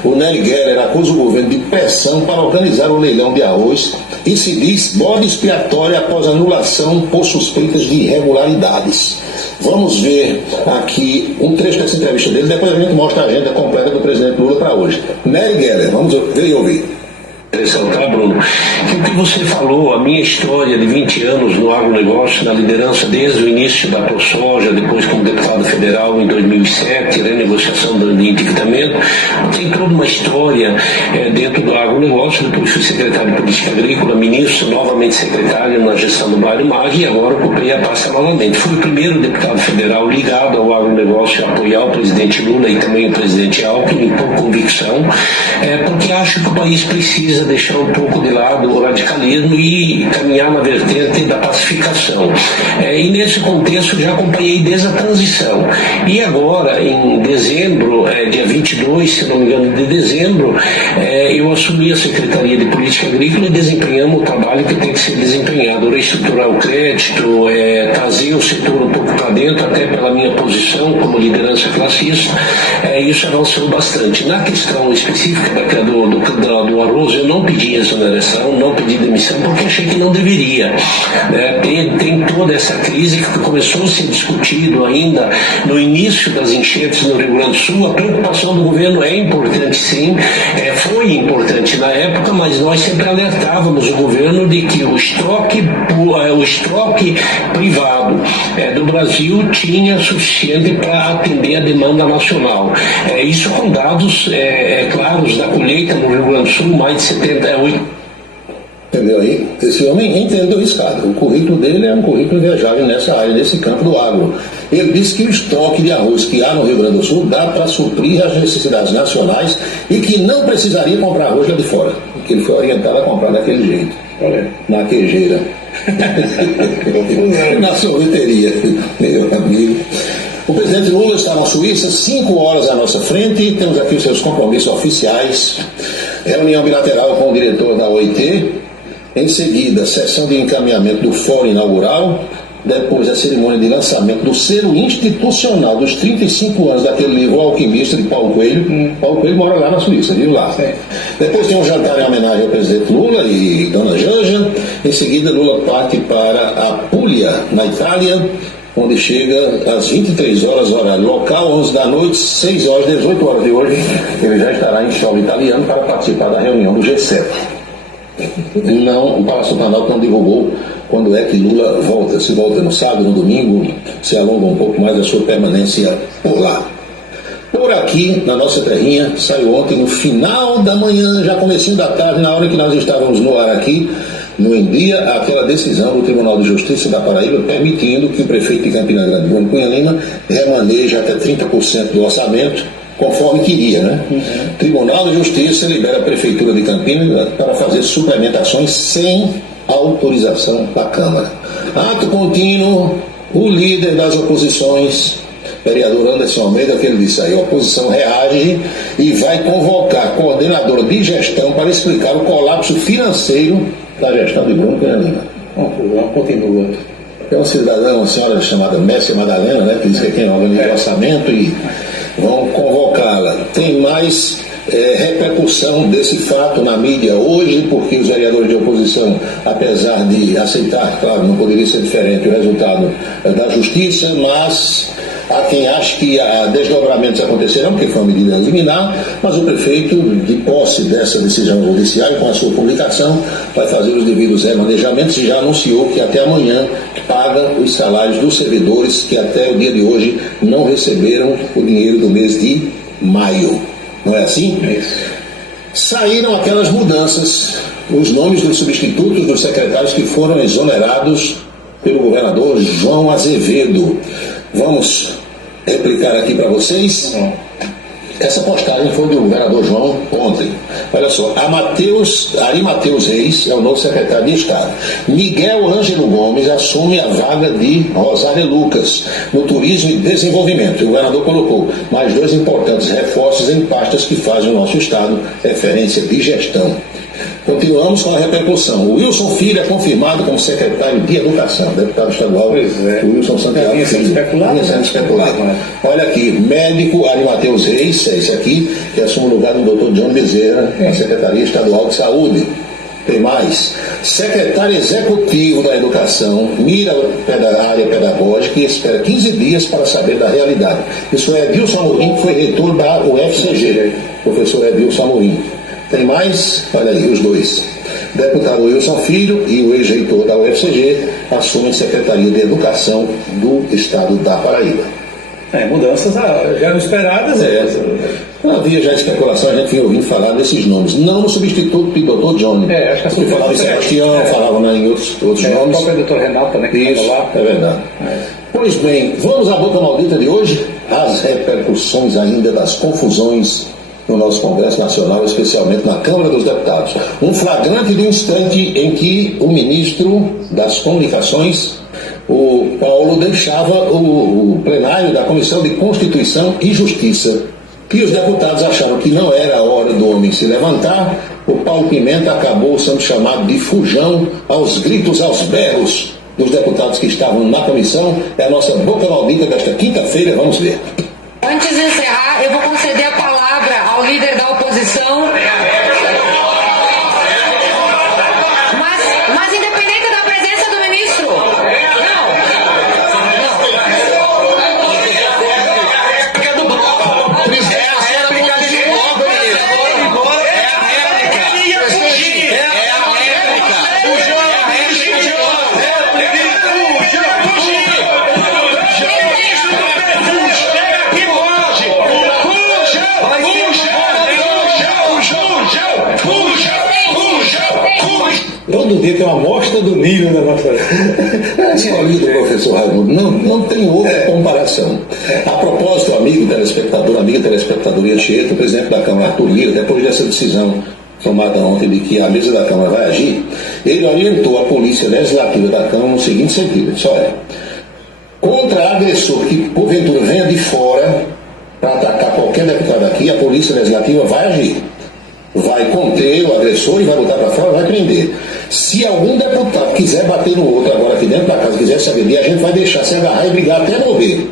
O Nery Geller acusa o governo de pressão para organizar o leilão de arroz e se diz bode expiatório após anulação por suspeitas de irregularidades. Vamos ver aqui um trecho dessa entrevista dele, depois a gente mostra a agenda completa do presidente Lula para hoje. Nery Geller, vamos ver e ouvir. Ressaltar, Bruno, que o que você falou, a minha história de 20 anos no agronegócio, na liderança desde o início da ProSoja, depois como deputado federal em 2007, renegociação do endividamento, tem toda uma história dentro do agronegócio. Depois fui secretário de Política Agrícola, ministro, novamente secretário na gestão do Mário Maggi e agora ocupei a pasta novamente. Fui o primeiro deputado federal ligado ao agronegócio a apoiar o presidente Lula e também o presidente Alckmin por convicção, porque acho que o país precisa deixar um pouco de lado o radicalismo e caminhar na vertente da pacificação. E nesse contexto já acompanhei desde a transição. E agora, em dezembro, dia 22, se não me engano, de dezembro, eu assumi a Secretaria de Política Agrícola e desempenhamos o trabalho que tem que ser desempenhado, reestruturar o crédito, trazer o setor um pouco para dentro, até pela minha posição como liderança classista, isso avançou bastante. Na questão específica do arroz, eu não pedi exoneração, não pedi demissão, porque achei que não deveria. Tem toda essa crise que começou a ser discutido ainda no início das enchentes no Rio Grande do Sul. A preocupação do governo é importante, sim, foi importante na época, mas nós sempre alertávamos o governo de que o estoque privado do Brasil tinha suficiente para atender a demanda nacional. Isso com dados claros da colheita no Rio Grande do Sul, mais de 78. Entendeu aí? Esse homem entendeu isso, cara. O currículo dele é um currículo invejável nessa área, nesse campo do agro. Ele disse que o estoque de arroz que há no Rio Grande do Sul dá para suprir as necessidades nacionais e que não precisaria comprar arroz lá de fora. Que ele foi orientado a comprar daquele jeito. Olha, na queijeira. Na sorveteria, meu amigo. O presidente Lula está na Suíça, 5 horas à nossa frente. Temos aqui os seus compromissos oficiais. Reunião bilateral com o diretor da OIT. Em seguida, sessão de encaminhamento do fórum inaugural. Depois, a cerimônia de lançamento do selo institucional dos 35 anos daquele livro O Alquimista, de Paulo Coelho. Paulo Coelho mora lá na Suíça, viu lá. Depois tem um jantar em homenagem ao presidente Lula e dona Janja. Em seguida, Lula parte para a Puglia, na Itália, onde chega às 23 horas, horário local, 11 da noite, 6 horas, 18 horas de hoje, ele já estará em solo italiano para participar da reunião do G7. Não, o Palácio do Planalto não divulgou quando é que Lula volta, se volta no sábado, no domingo, se alonga um pouco mais a sua permanência por lá. Por aqui, na nossa terrinha, saiu ontem no final da manhã, já comecinho da tarde, na hora que nós estávamos no ar aqui, no Endia, aquela decisão do Tribunal de Justiça da Paraíba permitindo que o prefeito de Campina Grande, Bruno Cunha Lima, remaneje até 30% do orçamento, conforme queria, né? O Tribunal de Justiça libera a Prefeitura de Campina para fazer suplementações sem autorização da Câmara. Ato contínuo, o líder das oposições, vereador Anderson Almeida, que ele disse aí, a oposição reage e vai convocar a coordenadora de gestão para explicar o colapso financeiro da gestão de Bruno Cunha Lima. Continua. É uma cidadã, uma senhora chamada Messia Madalena, né, que diz que é quem organiza o orçamento e vão convocá-la. Tem mais repercussão desse fato na mídia hoje, porque os vereadores de oposição, apesar de aceitar, claro, não poderia ser diferente o resultado da justiça, mas há quem ache que desdobramentos acontecerão, porque foi uma medida liminar, mas o prefeito, de posse dessa decisão judicial, com a sua publicação, vai fazer os devidos remanejamentos e já anunciou que até amanhã paga os salários dos servidores que até o dia de hoje não receberam o dinheiro do mês de maio. Não é assim? Saíram aquelas mudanças, os nomes dos substitutos dos secretários que foram exonerados pelo governador João Azevedo. Vamos replicar aqui para vocês. Essa postagem foi do governador João ontem. Olha só, Ari Mateus Reis é o novo secretário de Estado. Miguel Ângelo Gomes assume a vaga de Rosário Lucas no Turismo e Desenvolvimento. O governador colocou mais 2 importantes reforços em pastas que fazem o nosso Estado referência de gestão. Continuamos com a repercussão. O Wilson Filho é confirmado como secretário de Educação, deputado estadual. O Wilson Santiago. Vinha sendo especulado. Olha aqui, médico Ari Mateus Reis, é esse aqui, que assume o lugar do Dr. John Bezerra na Secretaria Estadual de Saúde. Tem mais. Secretário Executivo da Educação mira a área pedagógica e espera 15 dias para saber da realidade. Isso é Edilson Amorim, que foi reitor da UFCG. Professor Edilson Amorim. Tem mais? Olha aí, os dois. Deputado Wilson Filho e o ex-reitor da UFCG assumem a Secretaria de Educação do Estado da Paraíba. Mudanças já eram esperadas. Havia já especulação, a gente vinha ouvindo falar desses nomes. Não no substituto do Dr. Johnny. Acho que a porque falava em Sebastião, falava em outros nomes. O próprio Dr. Renato também que isso, lá. É verdade. Pois bem, vamos à boca maldita de hoje? As repercussões ainda das confusões no nosso Congresso Nacional, especialmente na Câmara dos Deputados. Um flagrante de instante em que o ministro das Comunicações, o Paulo, deixava o plenário da Comissão de Constituição e Justiça, que os deputados acharam que não era a hora do homem se levantar. O Paulo Pimenta acabou sendo chamado de fujão, aos gritos, aos berros dos deputados que estavam na comissão. É a nossa boca maldita desta quinta-feira, vamos ver. Antes de encerrar, eu vou conceder a palavra ao líder da oposição. Mas independente da presença do ministro. Todo dia tem uma amostra do nível da nossa. Eu tinha lido, professor Raimundo, não tem outra comparação. A propósito, amiga telespectadora Anchieta, o presidente da Câmara, Arthur Lira, depois dessa decisão tomada ontem de que a mesa da Câmara vai agir, ele orientou a Polícia Legislativa da Câmara no seguinte sentido: ele disse, olha, contra agressor que porventura venha de fora para atacar qualquer deputado aqui, a Polícia Legislativa vai agir. Vai conter o agressor e vai botar para fora, vai prender. Se algum deputado quiser bater no outro agora aqui dentro da casa, quiser se agredir, a gente vai deixar se agarrar e brigar até morrer.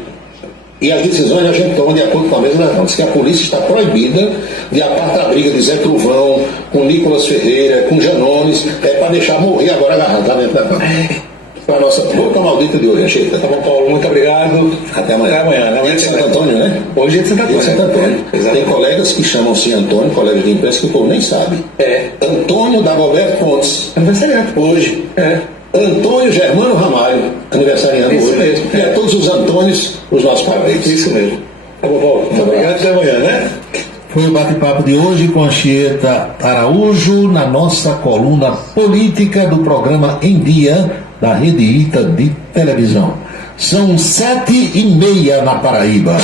E as decisões a gente toma de acordo com a mesa da Câmara. Diz que a polícia está proibida de apartar a briga de Zé Truvão, com Nicolas Ferreira, com Janones, para deixar morrer agora agarrado lá dentro da Câmara. Para a nossa boca maldita de hoje, Anchieta. Tá bom, Paulo, muito obrigado. Até amanhã. Até amanhã. Amanhã de Santo Antônio, né? Hoje é de Santo Antônio. Santo Antônio. Tem colegas que chamam-se Antônio, colegas de imprensa, que o povo nem sabe. Antônio Dagoberto Pontes. Aniversariante. Hoje. Antônio Germano Ramalho, aniversariando isso hoje. Mesmo. E a todos os Antônios, os nossos parabéns. Isso mesmo. Tá bom, Paulo. Muito obrigado. Até amanhã, né? Foi o bate-papo de hoje com Anchieta Araújo na nossa coluna política do programa Em Dia da Rede ITA de televisão. São 7h30 na Paraíba.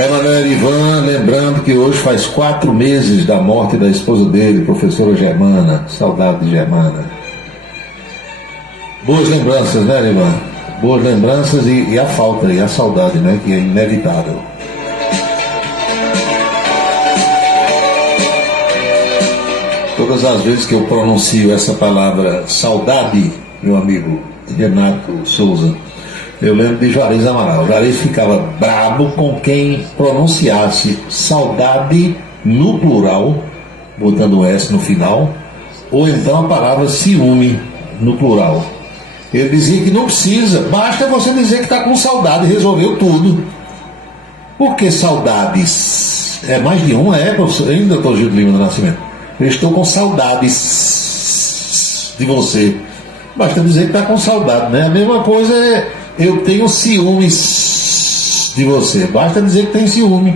Emanuel Ivan, lembrando que hoje faz 4 meses da morte da esposa dele, professora Germana. Saudade de Germana. Boas lembranças, né, Ivan? Boas lembranças e a falta e a saudade, né, que é inevitável. Todas as vezes que eu pronuncio essa palavra saudade, meu amigo Renato Souza, eu lembro de Juarez Amaral. Juarez ficava brabo com quem pronunciasse saudade no plural, botando S no final, ou então a palavra ciúme no plural. Ele dizia que não precisa, basta você dizer que está com saudade e resolveu tudo. Por que saudades? É mais de uma, professor? Hein, doutor Gil Lima do Nascimento? Eu estou com saudades de você. Basta dizer que está com saudade, né? A mesma coisa é eu tenho ciúmes de você. Basta dizer que tem ciúme.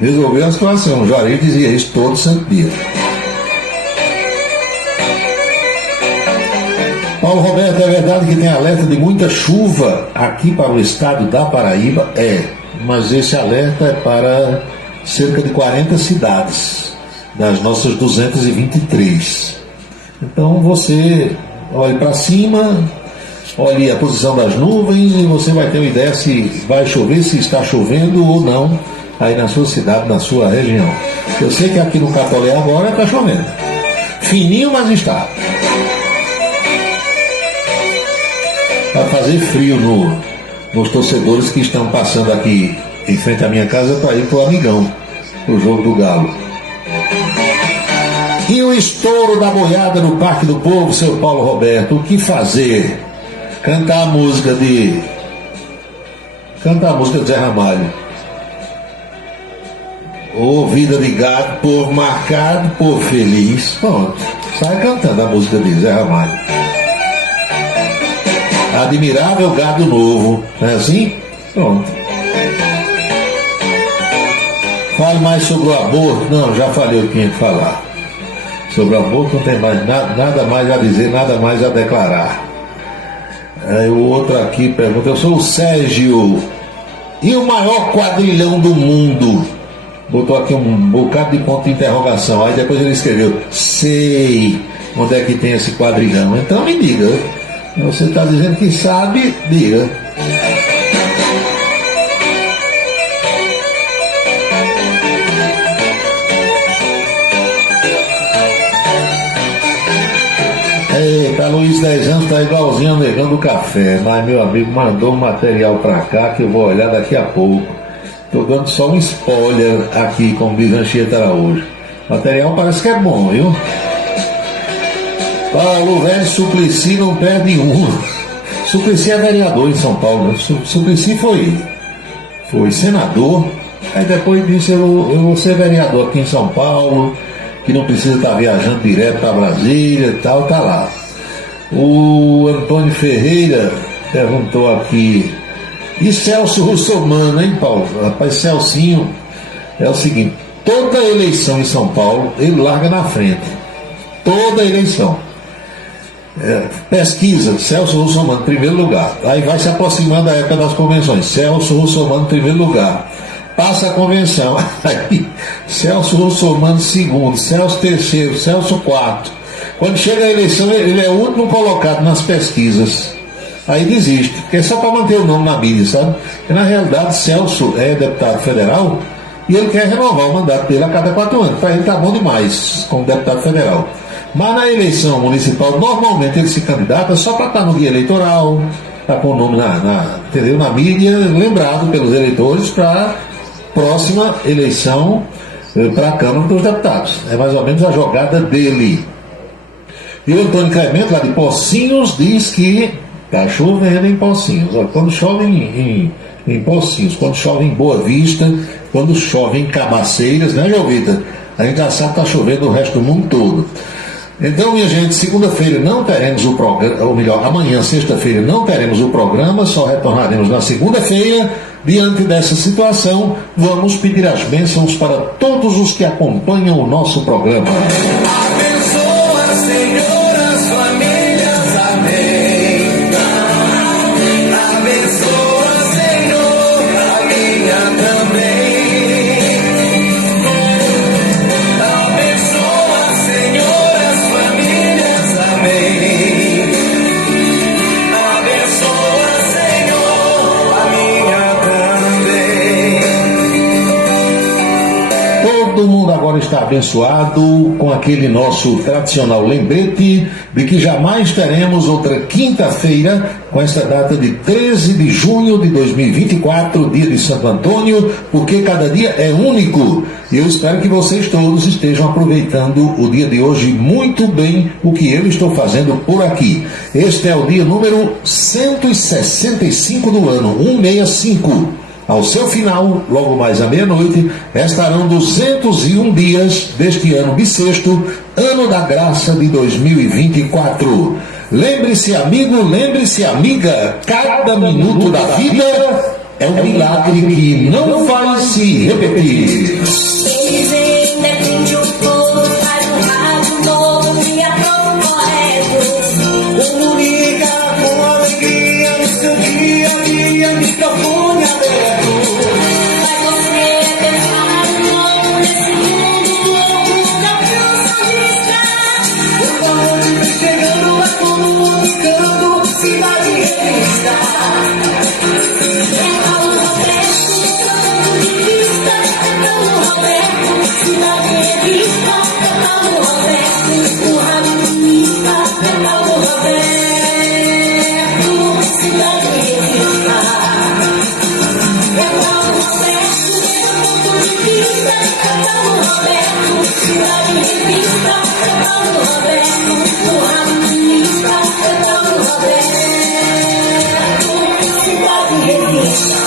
Resolveu a situação. O Juarez dizia isso todo santo dia. Paulo Roberto, é verdade que tem alerta de muita chuva aqui para o estado da Paraíba? mas esse alerta é para cerca de 40 cidades, das nossas 223. Então você olhe para cima, olhe a posição das nuvens e você vai ter uma ideia se vai chover, se está chovendo ou não aí na sua cidade, na sua região. Eu sei que aqui no Catolé agora está chovendo. Fininho, mas está. Vai fazer frio nos torcedores que estão passando aqui em frente à minha casa para ir para o Amigão, o jogo do Galo. E o estouro da boiada no Parque do Povo, seu Paulo Roberto, o que fazer? Cantar a música de Zé Ramalho. Ô vida de gato, por marcado, por feliz. Pronto, sai cantando a música de Zé Ramalho. Admirável gado novo, não é assim? Pronto. Fale mais sobre o aborto. Não, já falei o que tinha que falar. Sobre o aborto não tem mais nada mais a dizer, nada mais a declarar. Aí o outro aqui pergunta, eu sou o Sérgio. E o maior quadrilhão do mundo? Botou aqui um bocado de ponto de interrogação. Aí depois ele escreveu, sei onde é que tem esse quadrilhão. Então me diga. Você está dizendo que sabe, diga. Eita, Luiz, 10 anos, está igualzinho ao Negão do Café. Mas meu amigo mandou um material para cá que eu vou olhar daqui a pouco. Estou dando só um spoiler aqui, como diz Anchieta Araújo. O material parece que é bom, viu? Paulo Velho, Suplicy não perde uma. Suplicy é vereador em São Paulo, né? Suplicy foi senador, aí depois disse, eu vou ser vereador aqui em São Paulo, que não precisa estar viajando direto para Brasília e tal, tá lá. O Antônio Ferreira perguntou aqui, e Celso Russomano, hein, Paulo? Rapaz, Celcinho é o seguinte, toda eleição em São Paulo, ele larga na frente. Toda eleição. Pesquisa, Celso Russomano, primeiro lugar. Aí vai se aproximando da época das convenções. Celso Russomano, primeiro lugar. Passa a convenção. Aí, Celso Russomano, segundo. Celso terceiro. Celso quarto. Quando chega a eleição, ele é o último colocado nas pesquisas. Aí desiste, porque é só para manter o nome na mídia, sabe? Porque na realidade, Celso é deputado federal e ele quer renovar o mandato dele a cada 4 anos. Para ele tá bom demais como deputado federal. Mas na eleição municipal, normalmente ele se candidata só para estar no guia eleitoral, está com o nome na mídia, lembrado pelos eleitores para a próxima eleição para a Câmara dos Deputados. É mais ou menos a jogada dele. E o Antônio Clemente, lá de Pocinhos, diz que está chovendo em Pocinhos. Olha, quando chove em Pocinhos, quando chove em Boa Vista, quando chove em Cabaceiras, né, Jovita? A gente já sabe que está chovendo o resto do mundo todo. Então, minha gente, segunda-feira não teremos o programa, ou melhor, amanhã, sexta-feira, não teremos o programa, só retornaremos na segunda-feira. Diante dessa situação, vamos pedir as bênçãos para todos os que acompanham o nosso programa. Abençoa, Senhor, as famílias, amém. Abençoa, Senhor, a minha também. Todo mundo agora está abençoado com aquele nosso tradicional lembrete de que jamais teremos outra quinta-feira com essa data de 13 de junho de 2024, dia de Santo Antônio, porque cada dia é único. E eu espero que vocês todos estejam aproveitando o dia de hoje muito bem, o que eu estou fazendo por aqui. Este é o dia número 165 do ano, 165. Ao seu final, logo mais à meia-noite, estarão 201 dias deste ano bissexto, ano da graça de 2024. Lembre-se, amigo, lembre-se, amiga, cada minuto da vida é um milagre que não vai se repetir. Eles independe o povo, faz um rádio novo e é tão correto. Comunica com alegria no seu dia a dia, microfone aberto. revista, é Paulo Roberto. O radialista é Paulo Roberto. Cidade Revista. É Paulo Roberto, meu ponto de vista. É Paulo Roberto. Cidade Revista. É Paulo Roberto. O radialista é Paulo Roberto. Cidade Revista.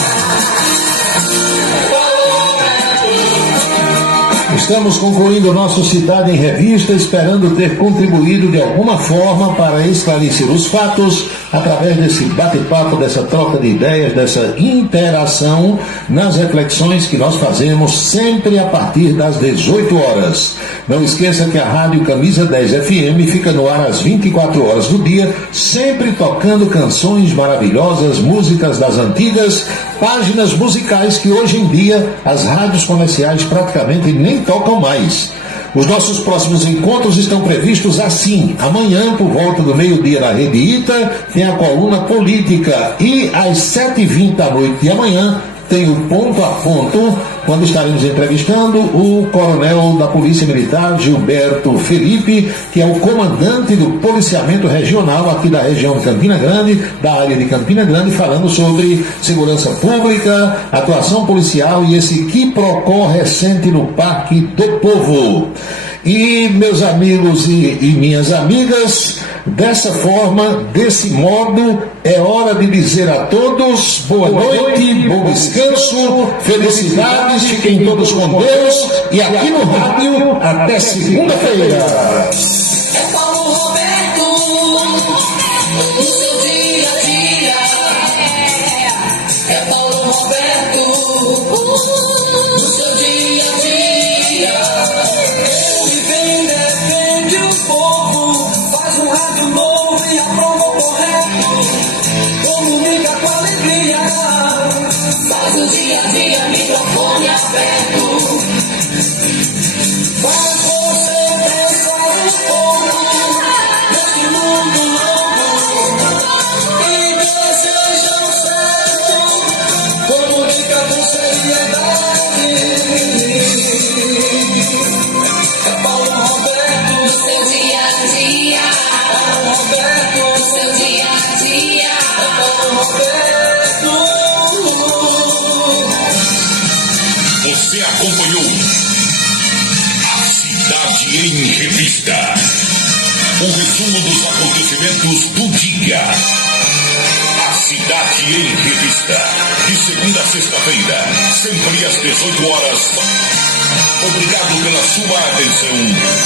Estamos concluindo o nosso Cidade em Revista, esperando ter contribuído de alguma forma para esclarecer os fatos através desse bate-papo, dessa troca de ideias, dessa interação nas reflexões que nós fazemos sempre a partir das 18 horas. Não esqueça que a Rádio Camisa 10 FM fica no ar às 24 horas do dia, sempre tocando canções maravilhosas, músicas das antigas, páginas musicais que hoje em dia as rádios comerciais praticamente nem tocam mais. Os nossos próximos encontros estão previstos assim: amanhã, por volta do meio-dia, na Rede Ita, tem a coluna política, e às 7h20 da noite de amanhã tem o Ponto a Ponto, quando estaremos entrevistando o coronel da Polícia Militar, Gilberto Felipe, que é o comandante do policiamento regional aqui da região de Campina Grande, da área de Campina Grande, falando sobre segurança pública, atuação policial e esse quiprocó recente no Parque do Povo. E, meus amigos e minhas amigas, dessa forma, desse modo, é hora de dizer a todos boa noite, bom descanso, felicidades, fiquem todos com Deus, e aqui no rádio, até segunda-feira. É Paulo Roberto, no seu dia a dia. É Paulo Roberto, no seu dia a dia. Ele vem, defende o povo, faz um rádio novo e aprova o correto. Comunica com alegria, faz o dia a dia, microfone aberto. Faz você pensar um pouco nesse mundo louco e deseja o certo. Comunica com seriedade. É Paulo Roberto, no seu dia a dia. Paulo Roberto, no seu dia a dia. É Paulo Roberto. Você acompanhou a Cidade em Revista. O resumo dos acontecimentos do dia. A Cidade em Revista. De segunda a sexta-feira, sempre às 18 horas. Obrigado pela sua atenção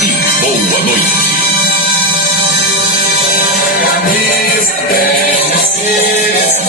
e boa noite. Camisa 10 FM.